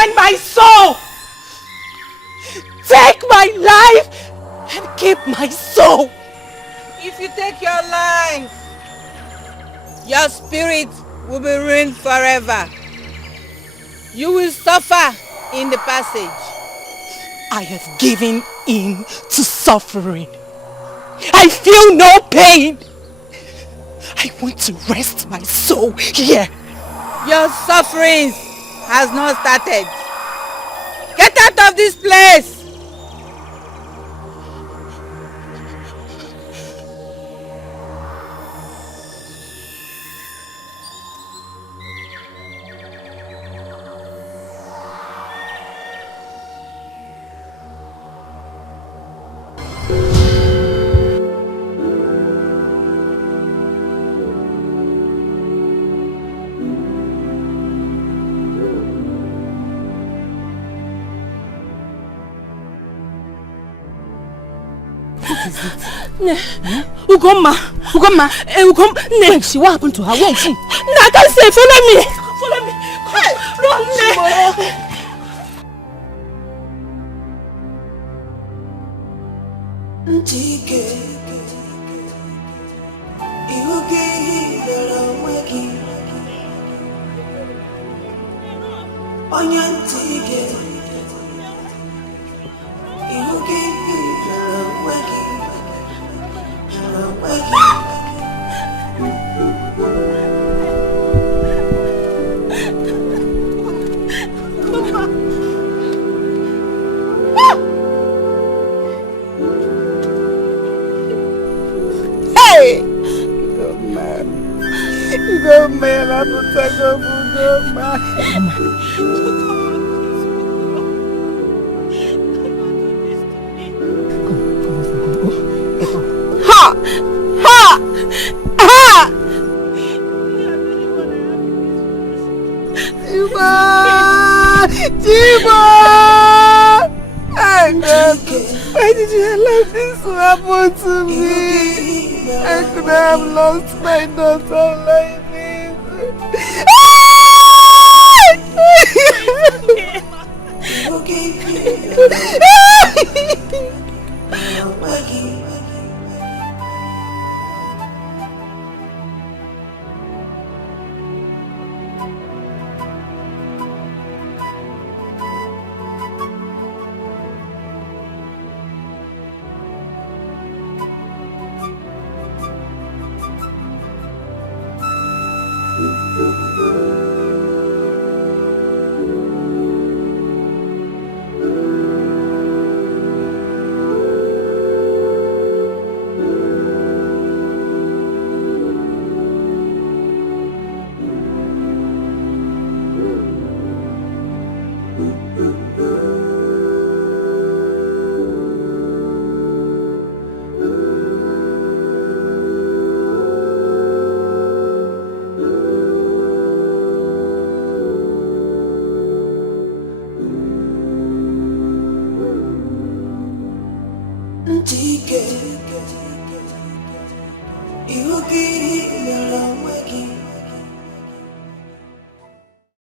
And my soul! Take my life and keep my soul! If you take your life, your spirit will be ruined forever. You will suffer in the passage. I have given in to suffering. I feel no pain. I want to rest my soul here. Your sufferings has not started. Get out of this place! Ugomma. Where is she? What happened to her? Where is she? I can't say, follow me. Hey, run. Dikeh, you give the waking. Onion Dikeh, you give the waking. You go man, I'm not talking about man. Ha! Ha! Ha! Jiba! Jiba! Why did you allow this will happen to me? I could have lost my daughter like this. Dikeh, you give me love.